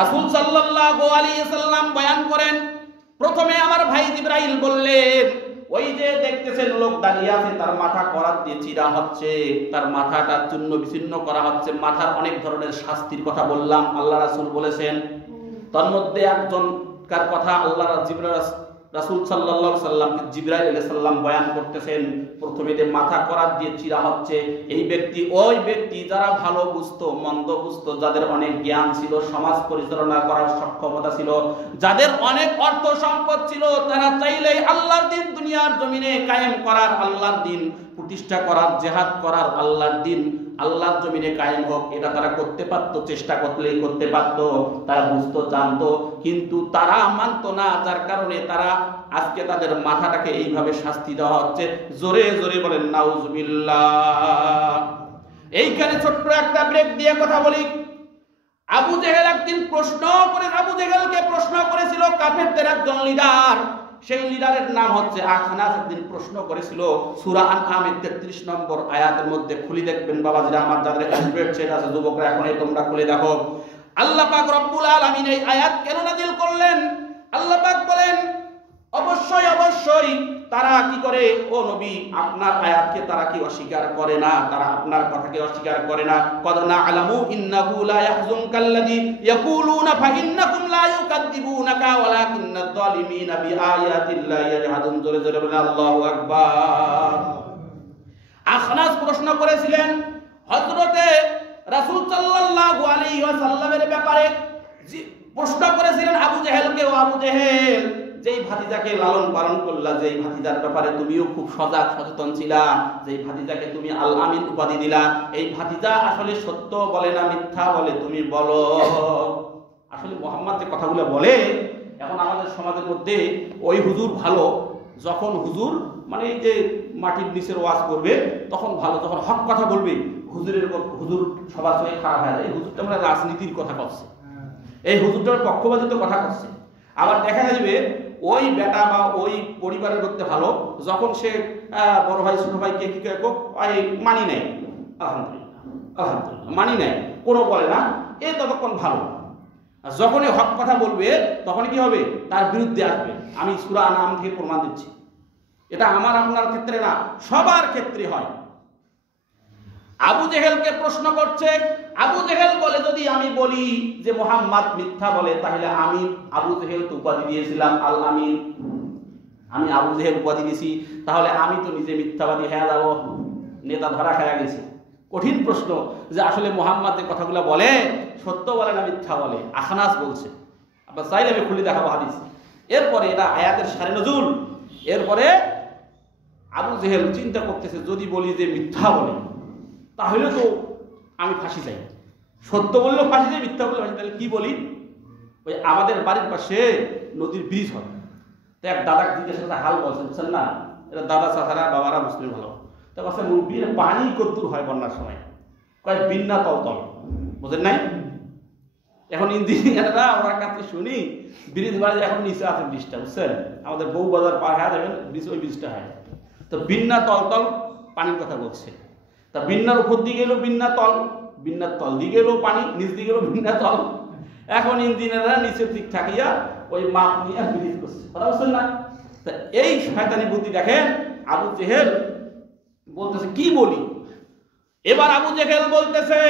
রাসূল সাল্লাল্লাহু আলাইহি সাল্লাম বয়ান করেন, প্রথমে আমার ভাই জিবরাইল বললেন, ওই যে দেখতেছেন লোক দাঁড়িয়ে আছে, তার মাথা করাত দিয়ে চিরা হচ্ছে, তার মাথাটা চূর্ণ বিচূর্ণ করা হচ্ছে। মাথার অনেক ধরনের শাস্তির কথা বললাম, আল্লাহ রাসূল বলেছেন। তার মধ্যে একজনকার কথা আল্লাহ রাসূল সাল্লাল্লাহু আলাইহি সাল্লামকে জিবরাইল আলাইহিস সালাম বয়ান করতেছেন। প্রথমে যে মাথা করাত দিয়ে চিরা হচ্ছে, এই ব্যক্তি ওই ব্যক্তি যারা ভালো বুঝতো, মন্দ বুঝতো, যাদের অনেক জ্ঞান ছিল, সমাজ পরিচালনা করার সক্ষমতা ছিল, যাদের অনেক অর্থ সম্পদ ছিল, তারা চাইলেই আল্লাহর দ্বীন দুনিয়ার জমিনে কায়েম করার, আল্লাহর দ্বীন প্রতিষ্ঠা করার, জিহাদ করার, আল্লাহর দ্বীন আল্লাহর জমিনে কায়েম হোক, এটা তারা করতে পারতো, চেষ্টা করলেই করতে পারতো। তারা বুঝতো, জানতো, কিন্তু তারা মানতো না। যার কারণে তারা আজকে তাদের মাথাটাকে এইভাবে শাস্তি দেওয়া হচ্ছে। জোরে জোরে বলেন নাউজুবিল্লাহ। এইখানে ছোট্ট একটা ব্রেক দিয়ে কথা বলি। আবু জেহেল একদিন আবু জেহেলকে প্রশ্ন করেছিল কাফেরদের একজন লিডার, সেই লিডারের নাম হচ্ছে আখনাস। একদিন প্রশ্ন করেছিল সূরা আনআমের 33 নম্বর আয়াতের মধ্যে, খুলি দেখবেন বাবাজিরা, আমার যাদের অ্যান্ড্রয়েড সেট আছে যুবকরা এখনই তোমরা খুলে দেখো। আল্লাহ পাক রব্বুল আলামিন এই আয়াত কেন নাযিল করলেন? আল্লাহ পাক বলেন, অবশ্যই তারা কি করে, ও নবী আপনার আয়াতকে তারা কি অস্বীকার করে না, তারা আপনার কথাকে অস্বীকার করে না। কদ না'লামু ইন্নাহু লা ইয়াহযুনকাল্লাযী ইয়াকুলুনা ফাইন্নাকুম লা ইউকাযযিবুনাকা ওয়ালাকিন্নায যালিমিনা বিআয়াতিল্লাহি ইয়াজহাদুন। জোরে জোরে বলেন আল্লাহু আকবার। আখনাস প্রশ্ন করেছিলেন হযরতে রাসূল সাল্লাল্লাহু আলাইহি ওয়াসাল্লামের ব্যাপারে, প্রশ্ন করেছিলেন আবু জেহেলকে, ও আবু জেহেল, যেই ভাতিজাকে লালন পালন করলা, যেই ভাতিজার ব্যাপারে তুমিও খুব সজাগ সচেতন ছিলা, যেই ভাতিজাকে তুমি আল আমিন উপাধি দিলা, এই ভাতিজা আসলে সত্য বলে না মিথ্যা বলে, তুমি বলো। আসলে মুহাম্মদ যে কথাগুলো বলে, এখন আমাদের সমাজের মধ্যে ওই হুজুর ভালো, যখন হুজুর মানে এই যে মাটির নিচের ওয়াজ করবে তখন ভালো, যখন হক কথা বলবে হুজুর সবার সঙ্গে খারাপ হয়ে যায়। এই হুজুরটা মানে রাজনীতির কথা করছে, এই হুজুরটার পক্ষপাতিত্ব কথা করছে। আবার দেখা যাবে ওই বেটা বা ওই পরিবারের করতে ভালো, যখন সে বড় ভাই ছোট ভাইকে কি মানি নেয়, আলহামদুলিল্লাহ মানি নেয়, কোনো বলে না, এ ততক্ষণ ভালো। আর যখনই হক কথা বলবে তখন কি হবে, তার বিরুদ্ধে আসবে। আমি সূরা আনআম থেকে প্রমাণ দিচ্ছি, এটা আমার আপনার ক্ষেত্রে না, সবার ক্ষেত্রে হয়। আবু জেহেলকে প্রশ্ন করছে। আবু জেহেল বলে, যদি আমি বলি যে মুহাম্মদ মিথ্যা বলে, তাহলে আমি আবু জেহেল তো উপাধি দিয়েছিলাম আল আমিন, আমি আবু জেহেল উপাধি দিয়েছি, তাহলে আমি তো নিজে মিথ্যাবাদী হয়ে যাবো, নেতা ধরা খেয়ে গেছে। কঠিন প্রশ্ন যে আসলে মুহাম্মদ যে কথাগুলো বলে সত্য বলে না মিথ্যা বলে। আখনাস বলছে, আপনার চাইলে আমি খুলে দেখাবো হাদিস। এরপরে এটা আয়াতের সারে নজুল। এরপরে আবু জেহেল চিন্তা করতেছে, যদি বলি যে মিথ্যা বলে তাহলে তো আমি ফাঁসি চাই, সত্য বললেও ফাঁসি চাই, মিথ্যা বললে ফাঁসি, তাহলে কি বলি? ওই আমাদের বাড়ির পাশে নদীর ব্রিজ হবে, তো এক দাদা জিজ্ঞেস করতে, হাল বলছেন, বুঝছেন না, এটা দাদা চাচারা বাবারা মুসলিম ভালো, তা বলছে মুরগির পানি কদ্দুর হয় বন্যার সময়, কয় বিন্না তলতল, বুঝেন নাই? এখন ইঞ্জিনিয়াররা ওনার কাছে শুনি ব্রিজ বাড়ি এখন নিচে আছে ব্রিজটা, বুঝছেন, আমাদের বউ বাজার পার হয়ে যাবেন ব্রিজ, ওই ব্রিজটা হয়, তো বিন্না তলতল পানির কথা বলছে। তা বিন্নার উপর দিয়ে গেল বিন্না তল, বিন্নার তল দিয়ে গেল পানি, নিচ দিয়ে গেল বিন্না তল। এখন ইঞ্জিনিয়াররা নিচের দিক থাকিয়া ওই মাপ নিয়ে ব্রিজ করছে, কথা বলছেন না? তা এই শয়তানি বুদ্ধি দেখেন আবু জেহেল বলতেছে কি বলি। এবার আবু জেহেল বলতেছে,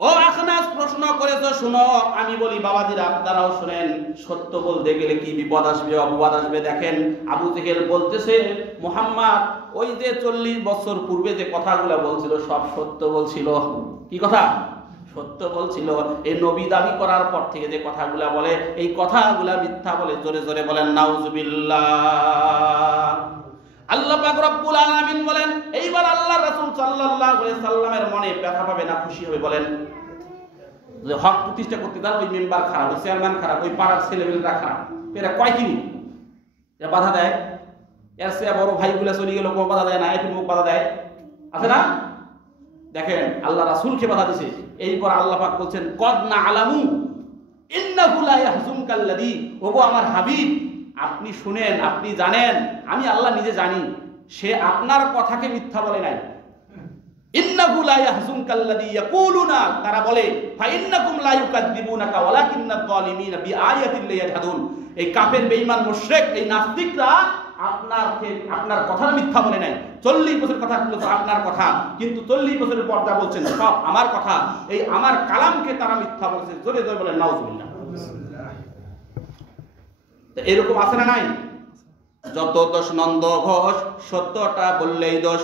ও আখনাস প্রশ্ন করেছো, শুনো আমি বলি, বাবাজিরা আপনারাও শুনেন, সত্য বলতে গেলে কি বিপদ আসবে, অপবাদ আসবে। দেখেন আবু জেহেল বলতেছে, মুহাম্মদ ওই যে 40 বছর পূর্বে যে কথাগুলো বলছিল সব সত্য বলছিল। কি কথা? সত্য বলছিল। এই নবী দাবি করার পর থেকে যে কথাগুলো বলে, এই কথাগুলো মিথ্যা বলে। জোরে জোরে বলেন নাউজুবিল্লাহ। আল্লাহ পাক রব্বুল আলামিন বলেন, এইবার আল্লাহ রাসূল সাল্লাল্লাহু আলাইহি সাল্লামের মনে ব্যথা পাবে না খুশি হবে? বলেন, যে হক প্রতিষ্ঠা করতে তার ওই মেম্বার খারাপ, ওই চেয়ারম্যান খারাপ, ওই পাড়ার ছেলেমেয়েরা খারাপ, এরা কয় কিনি, এরা বাধা দেয়। এর চেয়ে বড় ভাইগুলা চলে গেল, কোনো বাধা দেয় না, এর মুখ বাধা দেয়, আছে না? দেখেন আল্লাহ রাসূলকে বাধা দিছে। এইবার আল্লাহ পাক বলছেন, কদ না আলামু ইন্নাহু লা ইয়াহজুনকাল্লাযী, ওগো আমার হাবিব আপনি শুনেন, আপনি জানেন, আমি আল্লাহ নিজে জানি, সে আপনার কথাকে মিথ্যা বলে নাই। ইন্নাহু লা ইয়াহজুনকাল্লাযী ইয়াকুলুনা, তারা বলে, ফাইন্নাকুম লা ইউকাযযিবুনাকা ওয়ালাকিন্নায যালিমিনা বিআয়াতিল্লাহি ইয়াজহাদুন। এই কাফের বেঈমান মুশরিক, এই নাস্তিকরা আপনার কথা মিথ্যা বলে নাই। 40 বছর কথা বললো তো আপনার কথা, কিন্তু 40 বছরের পর যা বলছেন সব আমার কথা, এই আমার কালামকে তারা মিথ্যা বলেছে। জোরে জোরে বলেন নাউজুবিল্লাহ। এরকম আছে না নাই? যত দোষ নন্দ ঘোষ, সত্যটা বললেই দোষ,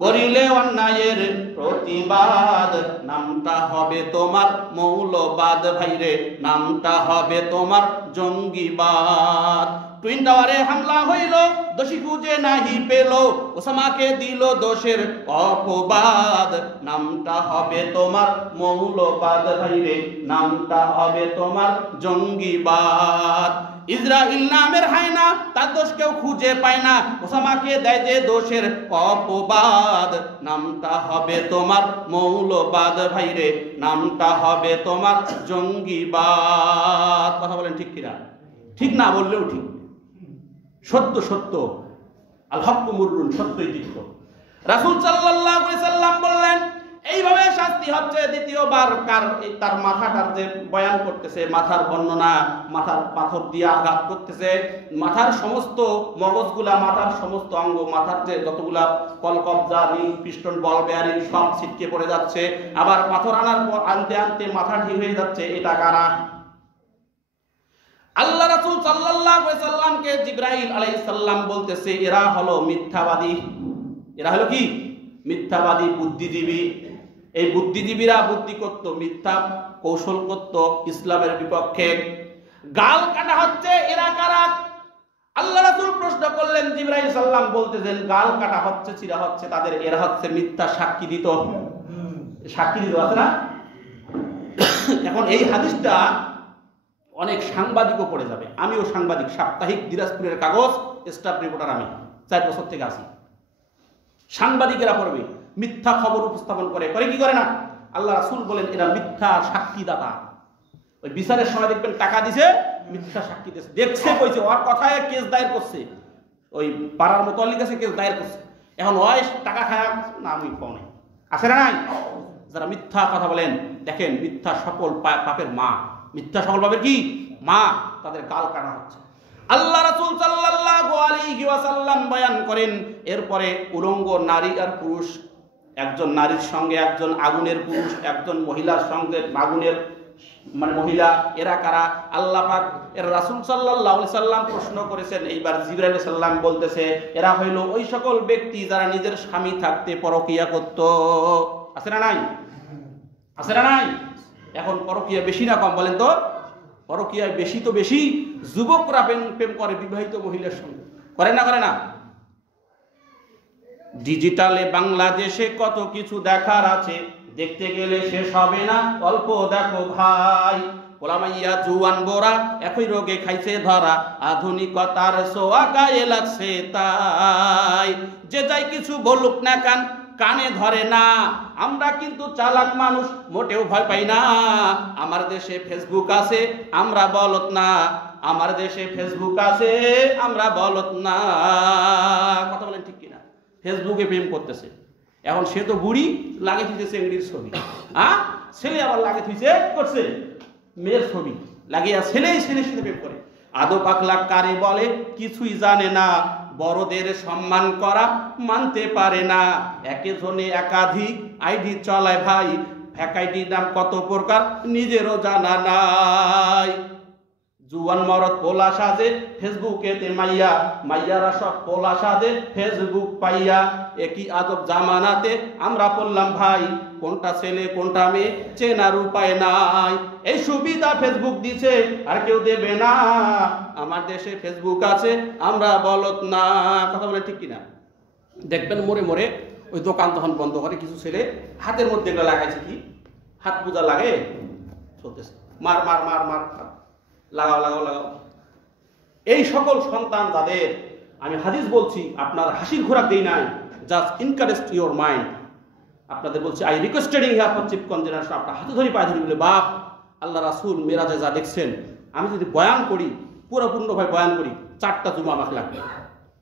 করিলে অন্যায়ের প্রতিবাদ, নামটা হবে তোমার মৌলবাদ ভাইরে, নামটা হবে তোমার জঙ্গিবাদ। টুইন টাওয়ারে হামলা হইল, দোষী খুঁজে নাহি পেল, ওসামাকে দিল দোষের অপবাদ, নামটা হবে তোমার মৌলবাদ ভাইরে, নামটা হবে তোমার জঙ্গিবাদ। ইসরাইল নামের হায়না, তার দোষ কেউ খুঁজে পায় না, ওসামাকে দেয় যে দোষের অপবাদ, নামটা হবে তোমার মৌলবাদ ভাইরে, নামটা হবে তোমার জঙ্গিবাদ। কথা বলেন ঠিক কিনা? ঠিক না বললেও ঠিক, সত্য সত্য, আল হক্কু মুররুন, সত্যই তীক্ষ্ণ। রাসূল সাল্লাল্লাহু আলাইহি সাল্লাম বললেন, এইভাবে শাস্তি হচ্ছে। দ্বিতীয়বার তার মাথাটার যে বয়ান করতেছে, মাথার বর্ণনা, মাথার পাথর দিয়ে আঘাত করতেছে, মাথার সমস্ত মগজগুলা, মাথার সমস্ত অঙ্গ, মাথার যে যতগুলা কলকবজা, রিং, পিস্টন, বল বেয়ারিং সব ছিটকে পড়ে যাচ্ছে। আবার পাথর আনার পর আনতে আনতে মাথা ঠিক হয়ে যাচ্ছে। এটা কারা? আল্লাহ রাসূল সাল্লাল্লাহু আলাইহি সাল্লামকে জিবরাইল আলাইহিস সালাম বলতেছে, এরা হলো মিথ্যাবাদী। এরা হলো কি? মিথ্যাবাদী, বুদ্ধিজীবী। এই বুদ্ধিজীবীরা বুদ্ধি করত, মিথ্যা কৌশল করত ইসলামের বিপক্ষে। গাল কাটা হচ্ছে, এরা কারা? আল্লাহ রাসূল প্রশ্ন করলেন, জিবরাইল সাল্লাম বলতেছেন, গাল কাটা হচ্ছে, চিরা হচ্ছে তাদের, এরা হচ্ছে মিথ্যা সাক্ষী দিত। সাক্ষী দিত, আছে না? এখন এই হাদিসটা অনেক সাংবাদিকও পড়ে যাবে। আমিও সাংবাদিক, সাপ্তাহিক দিনাজপুরের কাগজ স্টাফ রিপোর্টার, আমি 4 বছর থেকে আছি। সাংবাদিকেরা পড়বে, মিথ্যা খবর উপস্থাপন করে কি করে না? আল্লাহ রাসূল বলেন, এরা মিথ্যা সাক্ষীদাতা। ওই বিচারের সময় দেখবেন টাকা দিছে, মিথ্যা সাক্ষী দিয়েছে, দেখছে কইছে, ওর কথায় কেস দায়ের করছে, ওই পাড়ার মোতাল্লিক কাছে কেস দায়ের করছে। এখন ওই টাকা খায় না, আমি পাও নাই, আছে না নাই? যারা মিথ্যা কথা বলেন, দেখেন মিথ্যা সকল পাপের মা, মিথ্যা সকল পাপের কি মা, তাদের গাল কাটা হচ্ছে। আল্লাহ রাসূল সাল্লাল্লাহু আলাইহি ওয়াসাল্লাম বয়ান করেন, এরপরে উলঙ্গ নারী আর পুরুষ একজন নারীর সঙ্গে একজন আগুনের পুরুষ, একজন মহিলার সঙ্গে আগুনের মহিলা, এরা কারা? আল্লাহ পাক এর রাসূল সাল্লাল্লাহু আলাইহি সাল্লাম প্রশ্ন করেছেন। এইবার জিবরাইল আলাইহিস সালাম বলতেছে এরা হইল ওই সকল ব্যক্তি যারা নিজের স্বামী থাকতে পরকিয়া করত। আছে না নাই? আছে না নাই? এখন পরকিয়া বেশি না কম বলেন তো? পরকিয়া বেশি তো বেশি। যুবকরা প্রেম করে বিবাহিত মহিলার সঙ্গে, করে না করে না? ডিজিটালে বাংলাদেশে কত কিছু দেখার আছে, দেখতে গেলে শেষ হবে না, অল্প দেখো ভাই। পোলামাইয়া জুয়ান বোরা একই রোগে খাইছে ধরা, আধুনিকতার ছোঁয়া গায়ে লাগছে তাই। যে যাই কিছু বলুক না কানে ধরে না। আমরা কিন্তু চালাক মানুষ, মোটেও ভয় পাই না। আমার দেশে ফেসবুক আছে, আমরা বলত না। আমার দেশে ফেসবুক আছে, আমরা বলত না। কথা বলেন ঠিক কিনা? ফেসবুকে প্রেম করতেছে। এখন সে তো বুড়ি, লাগে থুইছে চেংড়ির ছবি, ছেলে আবার লাগে থুইছে করছে মেয়ের ছবি লাগিয়ে, ছেলেই ছেলের সাথে প্রেম করে। আদব আখলাক কারে বলে কিছুই জানে না, বড়দের সম্মান করা মানতে পারে না। একজনে একাধিক আইডি চলায় ভাই, ফ্যাকাইডির নাম কত প্রকার নিজেরও জানা নাই। জুয়ান মরদ পোলা সাজে ফেসবুকেতে মাইয়া, মাইয়ারা সব পোলা সাজে ফেসবুক পাইয়া। একই আজব জামানাতে আমরা পড়লাম ভাই, কোনটা ছেলে কোনটা মেয়ে চেনার উপায় নাই। এই সুবিধা ফেসবুক দিছে, আর কেউ দেবে না। আমার দেশে ফেসবুক আছে, আমরা বলত না। কথা বলে ঠিক কিনা? দেখবেন মোড়ে মোড়ে ওই দোকান তখন বন্ধ করে, কিছু ছেলে হাতের মধ্যে এগুলো লাগাইছে, কি হাত পূজা লাগে, চলতেছে মার মার মার মার, লাগাও লাগাও লাগাও। এই সকল সন্তান যাদের, আমি হাদিস বলছি, আপনার হাসির খোরাক দেই নাই, জাস্ট ইনকারেজ ইউর মাইন্ড। আপনাদের বলছি, আই রিকোয়েস্টেডিং হিয়ার ফর চিফ কনজেনারেশন, আপনার হাতে ধরি পায়ে ধরি বলে, বাপ আল্লাহ রাসূল মেরাজে যা দেখছেন, আমি যদি বয়ান করি, পুরোপূর্ণভাবে বয়ান করি, 4টা জুমা আমাকে লাগবে।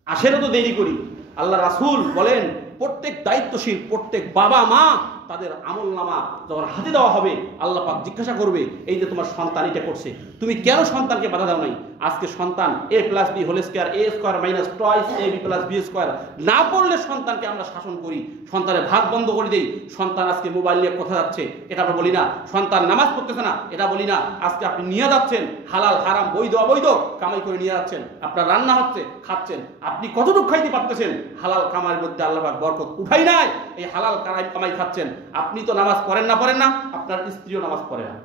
আসেরও তো দেরি করি। আল্লাহ রাসূল বলেন, প্রত্যেক দায়িত্বশীল, প্রত্যেক বাবা মা, তাদের আমলনামা যখন হাতে দেওয়া হবে, আল্লাহ পাক জিজ্ঞাসা করবে, এই যে তোমার সন্তান এটা করছে, তুমি কেন সন্তানকে বাধা দাও নাই? আজকে সন্তান a + b whole square, a² - twice ab + b² না পড়লে সন্তানকে আমরা শাসন করি, সন্তানের ভাত বন্ধ করে দেই। সন্তান আজকে মোবাইল নিয়ে কোথায় যাচ্ছে এটা আমরা বলি না, সন্তান নামাজ পড়তেছে না এটা বলি না। আজকে আপনি নিয়ে যাচ্ছেন হালাল হারাম বৈধ অবৈধ কামাই করে নিয়ে যাচ্ছেন, আপনার রান্না হচ্ছে খাচ্ছেন, আপনি কতটুকু খাইতে পারতেছেন? হালাল কামাইয়ের মধ্যে আল্লাহ পাক বরকত উঠাই নাই, এই হালাল কামাই খাচ্ছেন। আপনি তো নামাজ পড়েন না, আপনার স্ত্রীও নামাজ পড়ে না,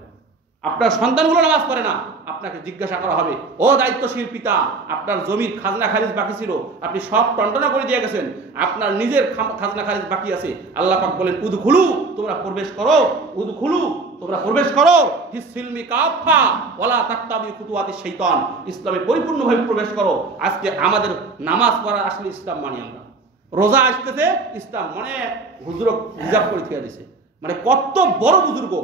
আপনার সন্তানগুলো নামাজ পড়ে না। আপনাকে জিজ্ঞাসা করা হবে, ও দায়িত্বশীল পিতা, আপনার জমির খাজনা খারিজ বাকি ছিল, আপনি সব টন্টনা করে দিয়ে গেছেন, আপনার নিজের খাজনা খারিজ বাকি আছে। আল্লাহ পাক বলেন, উদখুলু, তোমরা প্রবেশ করো, উদখুলু, তোমরা প্রবেশ করো, ফিস সিলমি কাফা ওয়ালা তাত্তাবি খুতুওয়াতিশ শাইতান, ইসলামে পরিপূর্ণভাবে প্রবেশ করো। আজকে আমাদের নামাজ পড়া আসলে ইসলাম মানি আমরা, রোজা আসতেছে ইসলাম মানে হুজুরক হিজাব করে দিয়ে দিছে, মানে কত বড় বুজুর্গ।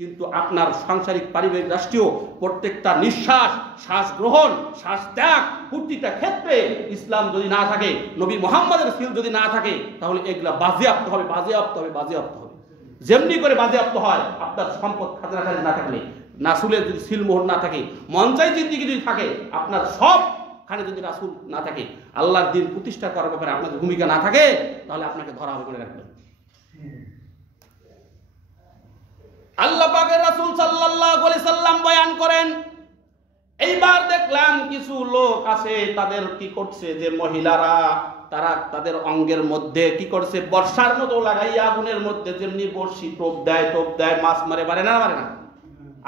কিন্তু আপনার সাংসারিক পারিবারিক রাষ্ট্রীয় প্রত্যেকটা নিঃশ্বাস, শ্বাস গ্রহণ, শ্বাস ত্যাগ, প্রতিটা ক্ষেত্রে ইসলাম যদি না থাকে, নবী মুহাম্মদের সিল যদি না থাকে, তাহলে এগুলা বাজেয়াপ্ত হবে, বাজেয়াপ্ত হবে, বাজেয়াপ্ত হবে। যেমনি করে বাজেয়াপ্ত হয়, আপনার সম্পদ খাজনা খারিজ না থাকলে, রাসূলের যদি সিল মোহর না থাকে, মঞ্চাই জিন্দিগি যদি থাকে, আপনার সব খানে যদি রাসূল না থাকে, আল্লাহর দিন প্রতিষ্ঠা করার ব্যাপারে আপনাদের ভূমিকা না থাকে, তাহলে আপনাকে ধরা হবে, মনে রাখবেন। আল্লাহ পাকের রাসূল সাল্লাল্লাহু আলাইহি সাল্লাম বয়ান করেন, এইবার দেখলাম কিছু লোক আছে, তাদের কি করছে, যে মহিলারা তারা তাদের অঙ্গের মধ্যে কি করছে, বর্ষার মতো লাগাইয়া আগুনের মধ্যে যেমনি বর্ষি টোপ দেয়, মাছ মারে না মারে না?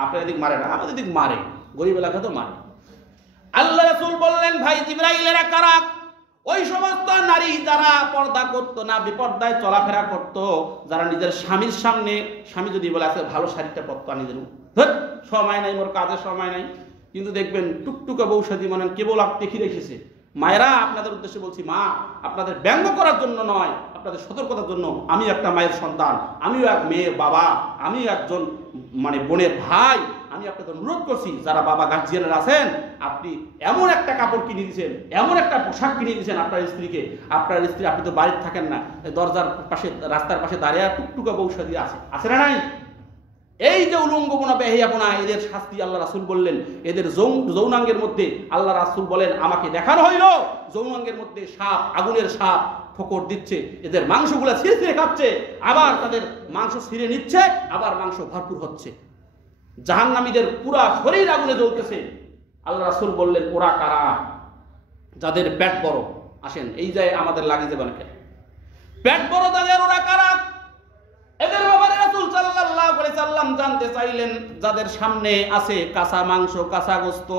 আপনার এদিক মারে না, আমাদের দিক মারে, গরিব এলাকা তো মারে। আল্লাহ রাসূল বললেন, ভাই জিবরাইলেরা কারা? ওই সমস্ত নারী যারা পর্দা করতো না, বিপর্দায় চলাফেরা করতো, যারা নিজের স্বামীর সামনে, স্বামী যদি বলে আছে ভালো শাড়িটা পরতো, নিজের সময় নাই, মোর কাজের সময় নাই, কিন্তু দেখবেন টুকটুকা বৌসাদি মনে কেবল দেখি রেখেছে। মায়েরা, আপনাদের উদ্দেশ্যে বলছি, মা, আপনাদের ব্যঙ্গ করার জন্য নয়, আপনাদের সতর্কতার জন্য। আমি একটা মায়ের সন্তান, আমিও এক মেয়ের বাবা, আমি একজন বোনের ভাই। আমি আপনাদের অনুরোধ করছি, যারা বাবা গার্জিয়ানরা আছেন, আপনি এমন একটা কাপড় কিনে দিয়েছেন, এমন একটা পোশাক কিনে দিয়েছেন আপনার স্ত্রীকে। আপনার স্ত্রী, আপনি তো বাড়িতে থাকেন না, দরজার পাশে, রাস্তার পাশে দাঁড়িয়ে টুকটুকা বৌসাদি আছে না নাই? এই যে উলঙ্গপনা, বেহিয়াপনা, এদের শাস্তি আল্লাহ রাসূল বললেন। এদের যৌনাঙ্গের মধ্যে আল্লাহ রাসূল বলেন, আমাকে দেখানো হইল যৌনাঙ্গের মধ্যে সাপ, আগুনের সাপ, ঠোকর দিচ্ছে, এদের মাংসগুলো ছিঁড়ে ছিঁড়ে খাচ্ছে, আবার তাদের মাংস ছিঁড়ে নিচ্ছে, আবার মাংস ভরপুর হচ্ছে। জাহান্নামীদের পুরা শরীর আগুনে জ্বলতেছে। আল্লাহ রাসূল বললেন, ওরা কারা? যাদের পেট বড়। আসেন এই যায় আমাদের লাগিয়ে দেবেন কেন? পেট বড় যাদের, ওরা কারা? এদের ব্যাপারে রাসূল সাল্লাল্লাহু আলাইহি সাল্লাম জানতে চাইলেন, যাদের সামনে আছে কাঁচা মাংস, কাঁচা গোশত।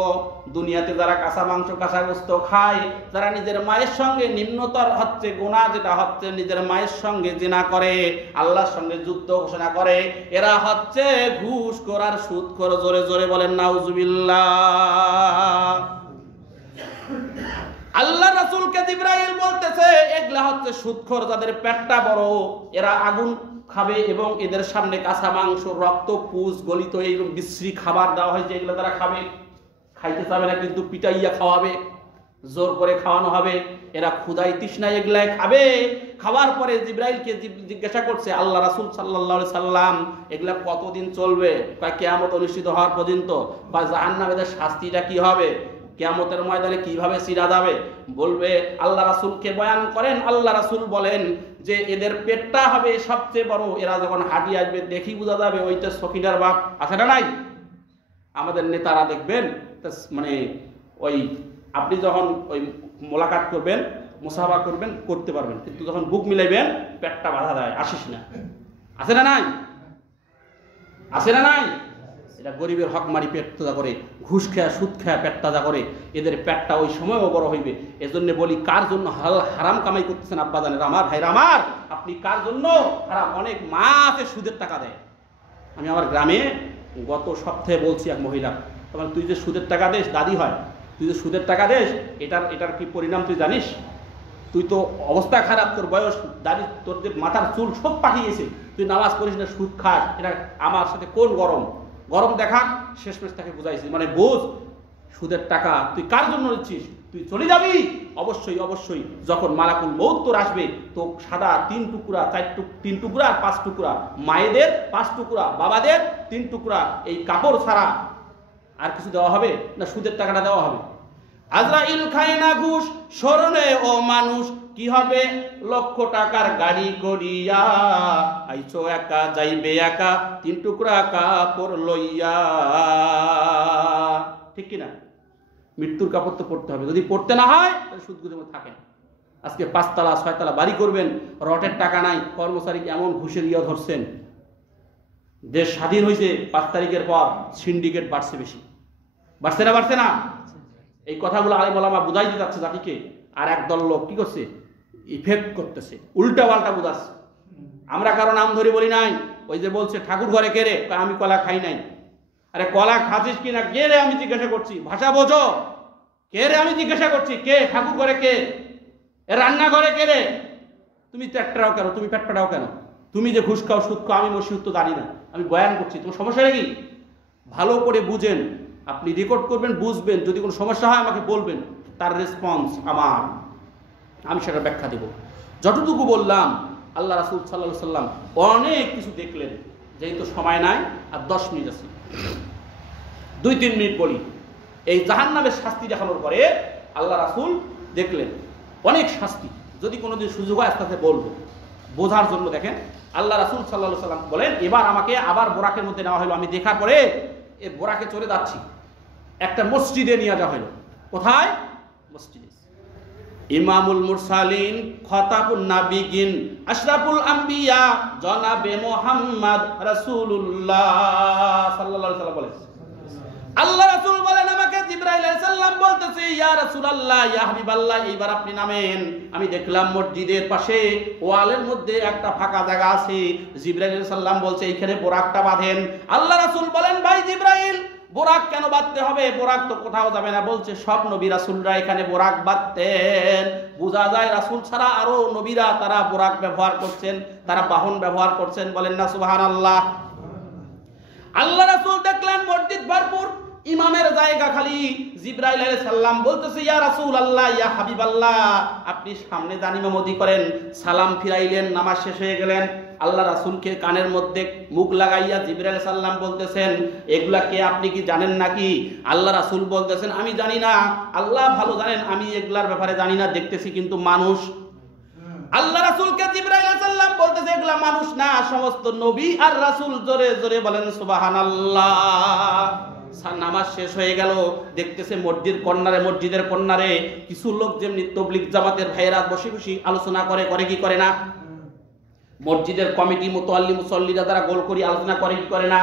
দুনিয়াতে যারা কাঁচা মাংস, কাঁচা গোশত খায়, যারা নিজের মায়ের সঙ্গে নিম্নতর হচ্ছে গুনাহ, যেটা হচ্ছে নিজের মায়ের সঙ্গে জিনা করে, আল্লাহর সঙ্গে যুদ্ধ ঘোষণা করে, এরা হচ্ছে ঘুষখোর আর সুদখোর। জোরে জোরে বলেন নাউজুবিল্লাহ। আল্লাহ রাসূলকে জিবরাইল বলতেছে, এগুলা হচ্ছে সুদখোর, যাদের পেটটা বড়, এরা আগুন খাবে এবং এদের সামনে কাঁচা মাংস, রক্ত, পুষ, গলিত এইরকম বিশ্রী খাবার দেওয়া হয়েছে, এগুলো তারা খাবে। খাইতে চাবে না, কিন্তু পিটাইয়া খাওয়াবে, জোর করে খাওয়ানো হবে। এরা ক্ষুধায় তৃষ্ণায় এগুলাই খাবে। খাওয়ার পরে জিবরাইলকে জিজ্ঞাসা করছে আল্লাহ রাসূল সাল্লাল্লাহু আলাইহি সাল্লাম, এগুলা কতদিন চলবে? কিয়ামত অনুষ্ঠিত হওয়ার পর্যন্ত। বা জাহান্নামীদের শাস্তিটা কি হবে? কিয়ামতের ময়দানে কিভাবে চিরা যাবে? বলবে আল্লাহ রাসূলকে বয়ান করেন। আল্লাহ রাসূল বলেন যে এদের পেটটা হবে সবচেয়ে বড়, এরা যখন হাঁটি আসবে দেখি বোঝা যাবে ওইটা সকিনার বাপ। আছে না নাই? আমাদের নেতারা দেখবেন, মানে ওই আপনি যখন ওই মোলাকাত করবেন, মুসাফা করবেন, করতে পারবেন, কিন্তু যখন বুক মিলাইবেন পেটটা বাধা দেয়, আসিস না। আছে না নাই? আছে না নাই? এটা গরিবের হক মারি পেট তাজা করে, ঘুষ খেয়া সুদ খেয়া পেট তাজা করে। এদের পেটটা ওই সময়ও বড় হইবে। এজন্য বলি, কার জন্য হারাম কামাই করতেছেন আব্বাজানের আমার ভাইরা আমার? আপনি কার জন্য হারাম? অনেক মা আছে সুদের টাকা দেয়। আমি আমার গ্রামে গত সপ্তাহে বলছি এক মহিলা, তোমার তুই যে সুদের টাকা দেশ, দাদি হয়, তুই যে সুদের টাকা দেশ, এটার কি পরিণাম তুই জানিস? তুই তো অবস্থা খারাপ, তোর বয়স, দাদি, তোর যে মাথার চুল সব পাঠিয়েছে, তুই নামাজ পড়িস না, সুদ খাস, এটা আমার সাথে কোন গরম দেখা? শেষমেশ তাকে বুঝাইছি, মানে বোঝ, সুদের টাকা তুই কার জন্য নিচ্ছিস? তুই চলে যাবি অবশ্যই অবশ্যই। যখন মালাকুল মউত তোর আসবে, তো সাদা 3 টুকরা, 3 টুকরা আর 5 টুকরা, মায়েদের 5 টুকরা, বাবাদের 3 টুকরা, এই কাপড় ছাড়া আর কিছু দেওয়া হবে না? সুদের টাকাটা দেওয়া হবে। আজরাইল খায় না ঘুষ, স্মরণে ও মানুষ, কি হবে? লক্ষ টাকার গাড়ি করিয়া, আইছো একা, যাইবে একা, 3 টুকরা কাপড় লইয়া। ঠিক কিনা? মৃত্যুর কাপড় তো পড়তে হবে, যদি পড়তে না হয় তাহলে সুদগুজে থাকেন। আজকে 5 তলা 6 তলা বাড়ি করবেন, রটের টাকা নাই, কর্মচারীকে এমন ঘুষের ইয়া ধরছেন। দেশ স্বাধীন হয়েছে 5 তারিখের পর, সিন্ডিকেট বাড়ছে বেশি। বাড়ছে না? বাড়ছে না? এই কথাগুলো আলেম ওলামা বুঝাইতে যাচ্ছে জাতিকে, আর একদল লোক কি করছে? ইফেক্ট করতেছে, উল্টা পাল্টা বুঝাচ্ছে। আমরা কারো নাম ধরে বলি নাই। ওই যে বলছে ঠাকুর ঘরে কে রে? আমি কলা খাই নাই। আরে কলা খাচ্ছিস কিনা? কে রে আমি জিজ্ঞাসা করছি, ভাষা বোঝো। কে রে আমি জিজ্ঞাসা করছি, কে? ঠাকুর ঘরে কে? রান্না ঘরে কে রে? তুমি ট্যাটটাও কেন? তুমি পেটপাটাও কেন? তুমি যে ঘুষ খাও, সুদ খাও, আমি মসজিদ তো জানি না, আমি বয়ান করছি, তোমার সমস্যা নাকি? ভালো করে বুঝেন, আপনি রেকর্ড করবেন, বুঝবেন, যদি কোনো সমস্যা হয় আমাকে বলবেন, তার রেসপন্স আমার, আমি সেটা ব্যাখ্যা দেব। যতটুকু বললাম, আল্লাহ রাসূল সাল্লাল্লাহু আলাইহি সাল্লাম অনেক কিছু দেখলেন। যেহেতু সময় নাই, আর 10 মিনিট আছে, 2-3 মিনিট বলি। এই জাহান্নামের শাস্তি দেখানোর পরে আল্লাহ রাসূল দেখলেন অনেক শাস্তি। যদি কোনোদিন সুযোগ হয় আস্তে আস্তে বলবো, বোঝার জন্য। দেখেন, আল্লাহ রাসূল সাল্লাল্লাহু আলাইহি সাল্লাম বলেন, এবার আমাকে আবার বোরাকের মধ্যে নেওয়া হলো। আমি দেখার পরে এ বোরাকে চলে যাচ্ছি, একটা মসজিদে নিয়ে যাওয়া হলো। কোথায়? মসজিদে। ইমামুল মুরসালিন, খতাবুন নাবিয়িন, আশরাফুল আম্বিয়া, জনাবে মুহাম্মদ রাসূলুল্লাহ সাল্লাল্লাহু আলাইহি ওয়াসাল্লাম বলেন। আল্লাহ রাসূল বলেন, আমাকে জিবরাইল আলাইহিস সালাম বলতেছে, ইয়া রাসূলুল্লাহ, ইয়া হাবিবাল্লাহ, এইবার আপনি নামেন। আমি দেখলাম মসজিদের পাশে ওয়ালের মধ্যে একটা ফাঁকা জায়গা আছে। জিবরাইল আলাইহিস সালাম বলছে, এইখানে বোরাকটা বাঁধেন। আল্লাহ রাসূল বলেন, ভাই জিবরাইল, বোরাক কেন বাঁধতে হবে? বোরাক তো কোথাও যাবে না। বলছে, সব নবী রাসূলরা এখানে বোরাক বাঁধতেন। বোঝা যায় রাসূল ছাড়া আরো নবীরা তারা বোরাক ব্যবহার করছেন, তারা বাহন ব্যবহার করছেন। বলেন না সুবহানাল্লাহ। আল্লাহ রাসূল দেখলেন মসজিদ ভরপুর, ইমামের জায়গা খালি। জিবরাইল আলাইহিস সালাম বলতেছে, ইয়া রাসূলুল্লাহ, ইয়া হাবিবাল্লাহ, আপনি সামনে যান, ইমামতি করেন। সালাম ফিরাইলেন, নামাজ শেষ হয়ে গেলেন। আল্লাহ রাসূলকে কানের মধ্যে মুখ লাগাইয়া জিবরাইল আলাইহিস সালাম বলতেছেন, এগুলা কে, আপনি কি জানেন নাকি? আল্লাহ রাসূল বলতেছেন, আমি জানি না, আল্লাহ ভালো জানেন, আমি এগুলার ব্যাপারে জানি না, দেখতেছি কিন্তু মানুষ। আল্লাহ রাসূলকে জিবরাইল আলাইহিস সালাম বলতেছে এগুলা মানুষ না, সমস্ত নবী আর রাসূল। জোরে জোরে বলেন সুবহানাল্লাহ। নামাজ শেষ হয়ে গেল, দেখতেছে মসজিদের কর্নারে কিছু লোক যেমনি তাবলীগ জামাতের ভাইয়েরা বসে বসে আলোচনা করে কি করে না? মসজিদের কমিটি মুতাল্লি মুসল্লিরা যারা গোল করি আলোচনা করে কি করে না?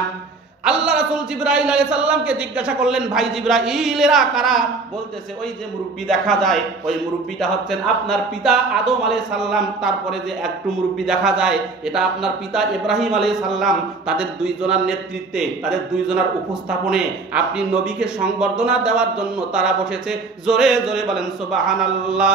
আল্লাহ রাসূল জিবরাইল আলাইহিস সালামকে জিজ্ঞাসা করলেন, ভাই জিবরাইল এরা কারা? বলতেছে ওই যে মুরব্বি দেখা যায়, ওই মুরব্বিটা হচ্ছেন আপনার পিতা আদম আলাইহিস সালাম। তারপরে যে একটু মুরব্বি দেখা যায়, এটা আপনার পিতা ইব্রাহিম আলাইহিস সালাম। তাদের দুইজনের নেতৃত্বে, তাদের দুইজনের উপস্থাপনে আপনি নবীকে সংবর্ধনা দেওয়ার জন্য তারা বসেছে। জোরে জোরে বলেন সুবহানাল্লাহ।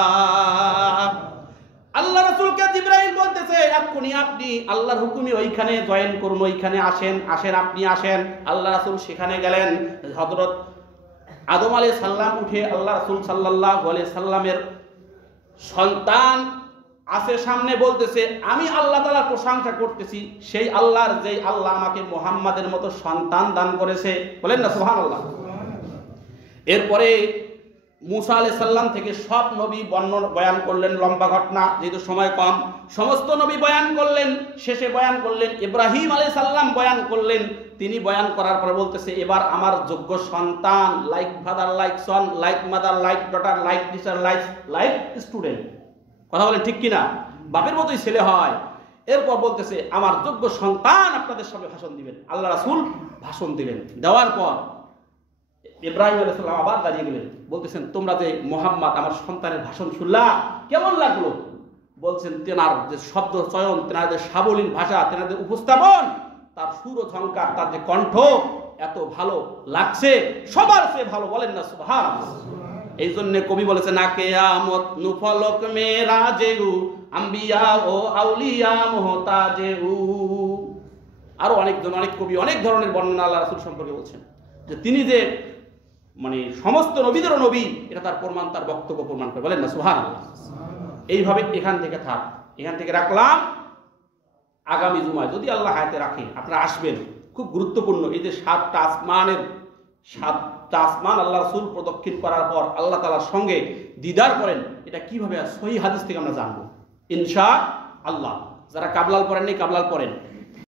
আল্লাহ রাসূলকে জিবরাইল বলতেছে এক্ষুনি আপনি আল্লাহর হুকুমে ওইখানে জয়েন করুন, ওইখানে আসেন আপনি আসেন। আল্লাহ রাসূল সেখানে গেলেন। হযরত আদম আলাইহিস সালাম উঠে আল্লাহ রাসূল সাল্লাল্লাহু আলাইহি সাল্লামের সন্তান আছে সামনে, বলতেছে আমি আল্লাহ তাআলার প্রশংসা করতেছি, সেই আল্লাহর যেই আল্লাহ আমাকে মুহাম্মাদের মতো সন্তান দান করেছে। বলেন না সুবহানাল্লাহ। এরপরে মুসা আলাইহিস সালাম থেকে সব নবী বয়ান করলেন, লম্বা ঘটনা যেহেতু সময় কম, সমস্ত নবী বয়ান করলেন। শেষে বয়ান করলেন ইব্রাহিম আলাইহিস সালাম বয়ান করলেন। তিনি বয়ান করার পর বলতেছে এবার আমার যোগ্য সন্তান, like father like son, like mother like daughter, like teacher like student. কথা বলেন ঠিক কিনা? বাপের মতোই ছেলে হয়। এরপর বলতেছে আমার যোগ্য সন্তান আপনাদের সামনে ভাষণ দিবেন। আল্লাহ রাসূল ভাষণ দিলেন। দেওয়ার পর ইব্রাহিম আলাইহিস সালাম আবার দাঁড়িয়ে গেলেন, বলতেছেন তোমরা যে মুহাম্মদ আমার সন্তানের ভাষণ শুনলা কেমন লাগলো? বলছেন তেনার যে শব্দ চয়ন, তেনার যে সাবলীল ভাষা, তেনার যে উপস্থাপন, তার সুর ও ঝংকার, তার যে কণ্ঠ এত ভালো লাগছে, সবার চেয়ে ভালো। বলেন না সুবহানাল্লাহ। এই জন্য কবি বলেছে না কিয়ামত নুফলক মেরাজেউ আম্বিয়া ও আউলিয়া মুহতাজেউ। আরো অনেকজন, অনেক কবি অনেক ধরনের বর্ণনা আল্লাহ রাসূল সম্পর্কে বলছেন যে তিনি যে মানে সমস্ত নবীদেরও নবী, এটা তার প্রমাণ, তার বক্তব্য প্রমাণ করে। বলেন না সুবহানাল্লাহ। এইভাবে এখান থেকে রাখলাম। আগামী জুমায় যদি আল্লাহ হায়াতে রাখে আপনারা আসবেন। খুব গুরুত্বপূর্ণ এই যে সাতটা আসমান আল্লাহ রাসূল প্রদক্ষিণ করার পর আল্লাহ তাআলার সঙ্গে দিদার করেন, এটা কিভাবে সহিহ হাদিস থেকে আমরা জানবো ইনশাআল্লাহ। যারা কাবলাল পড়েননি কাবলাল পড়েন।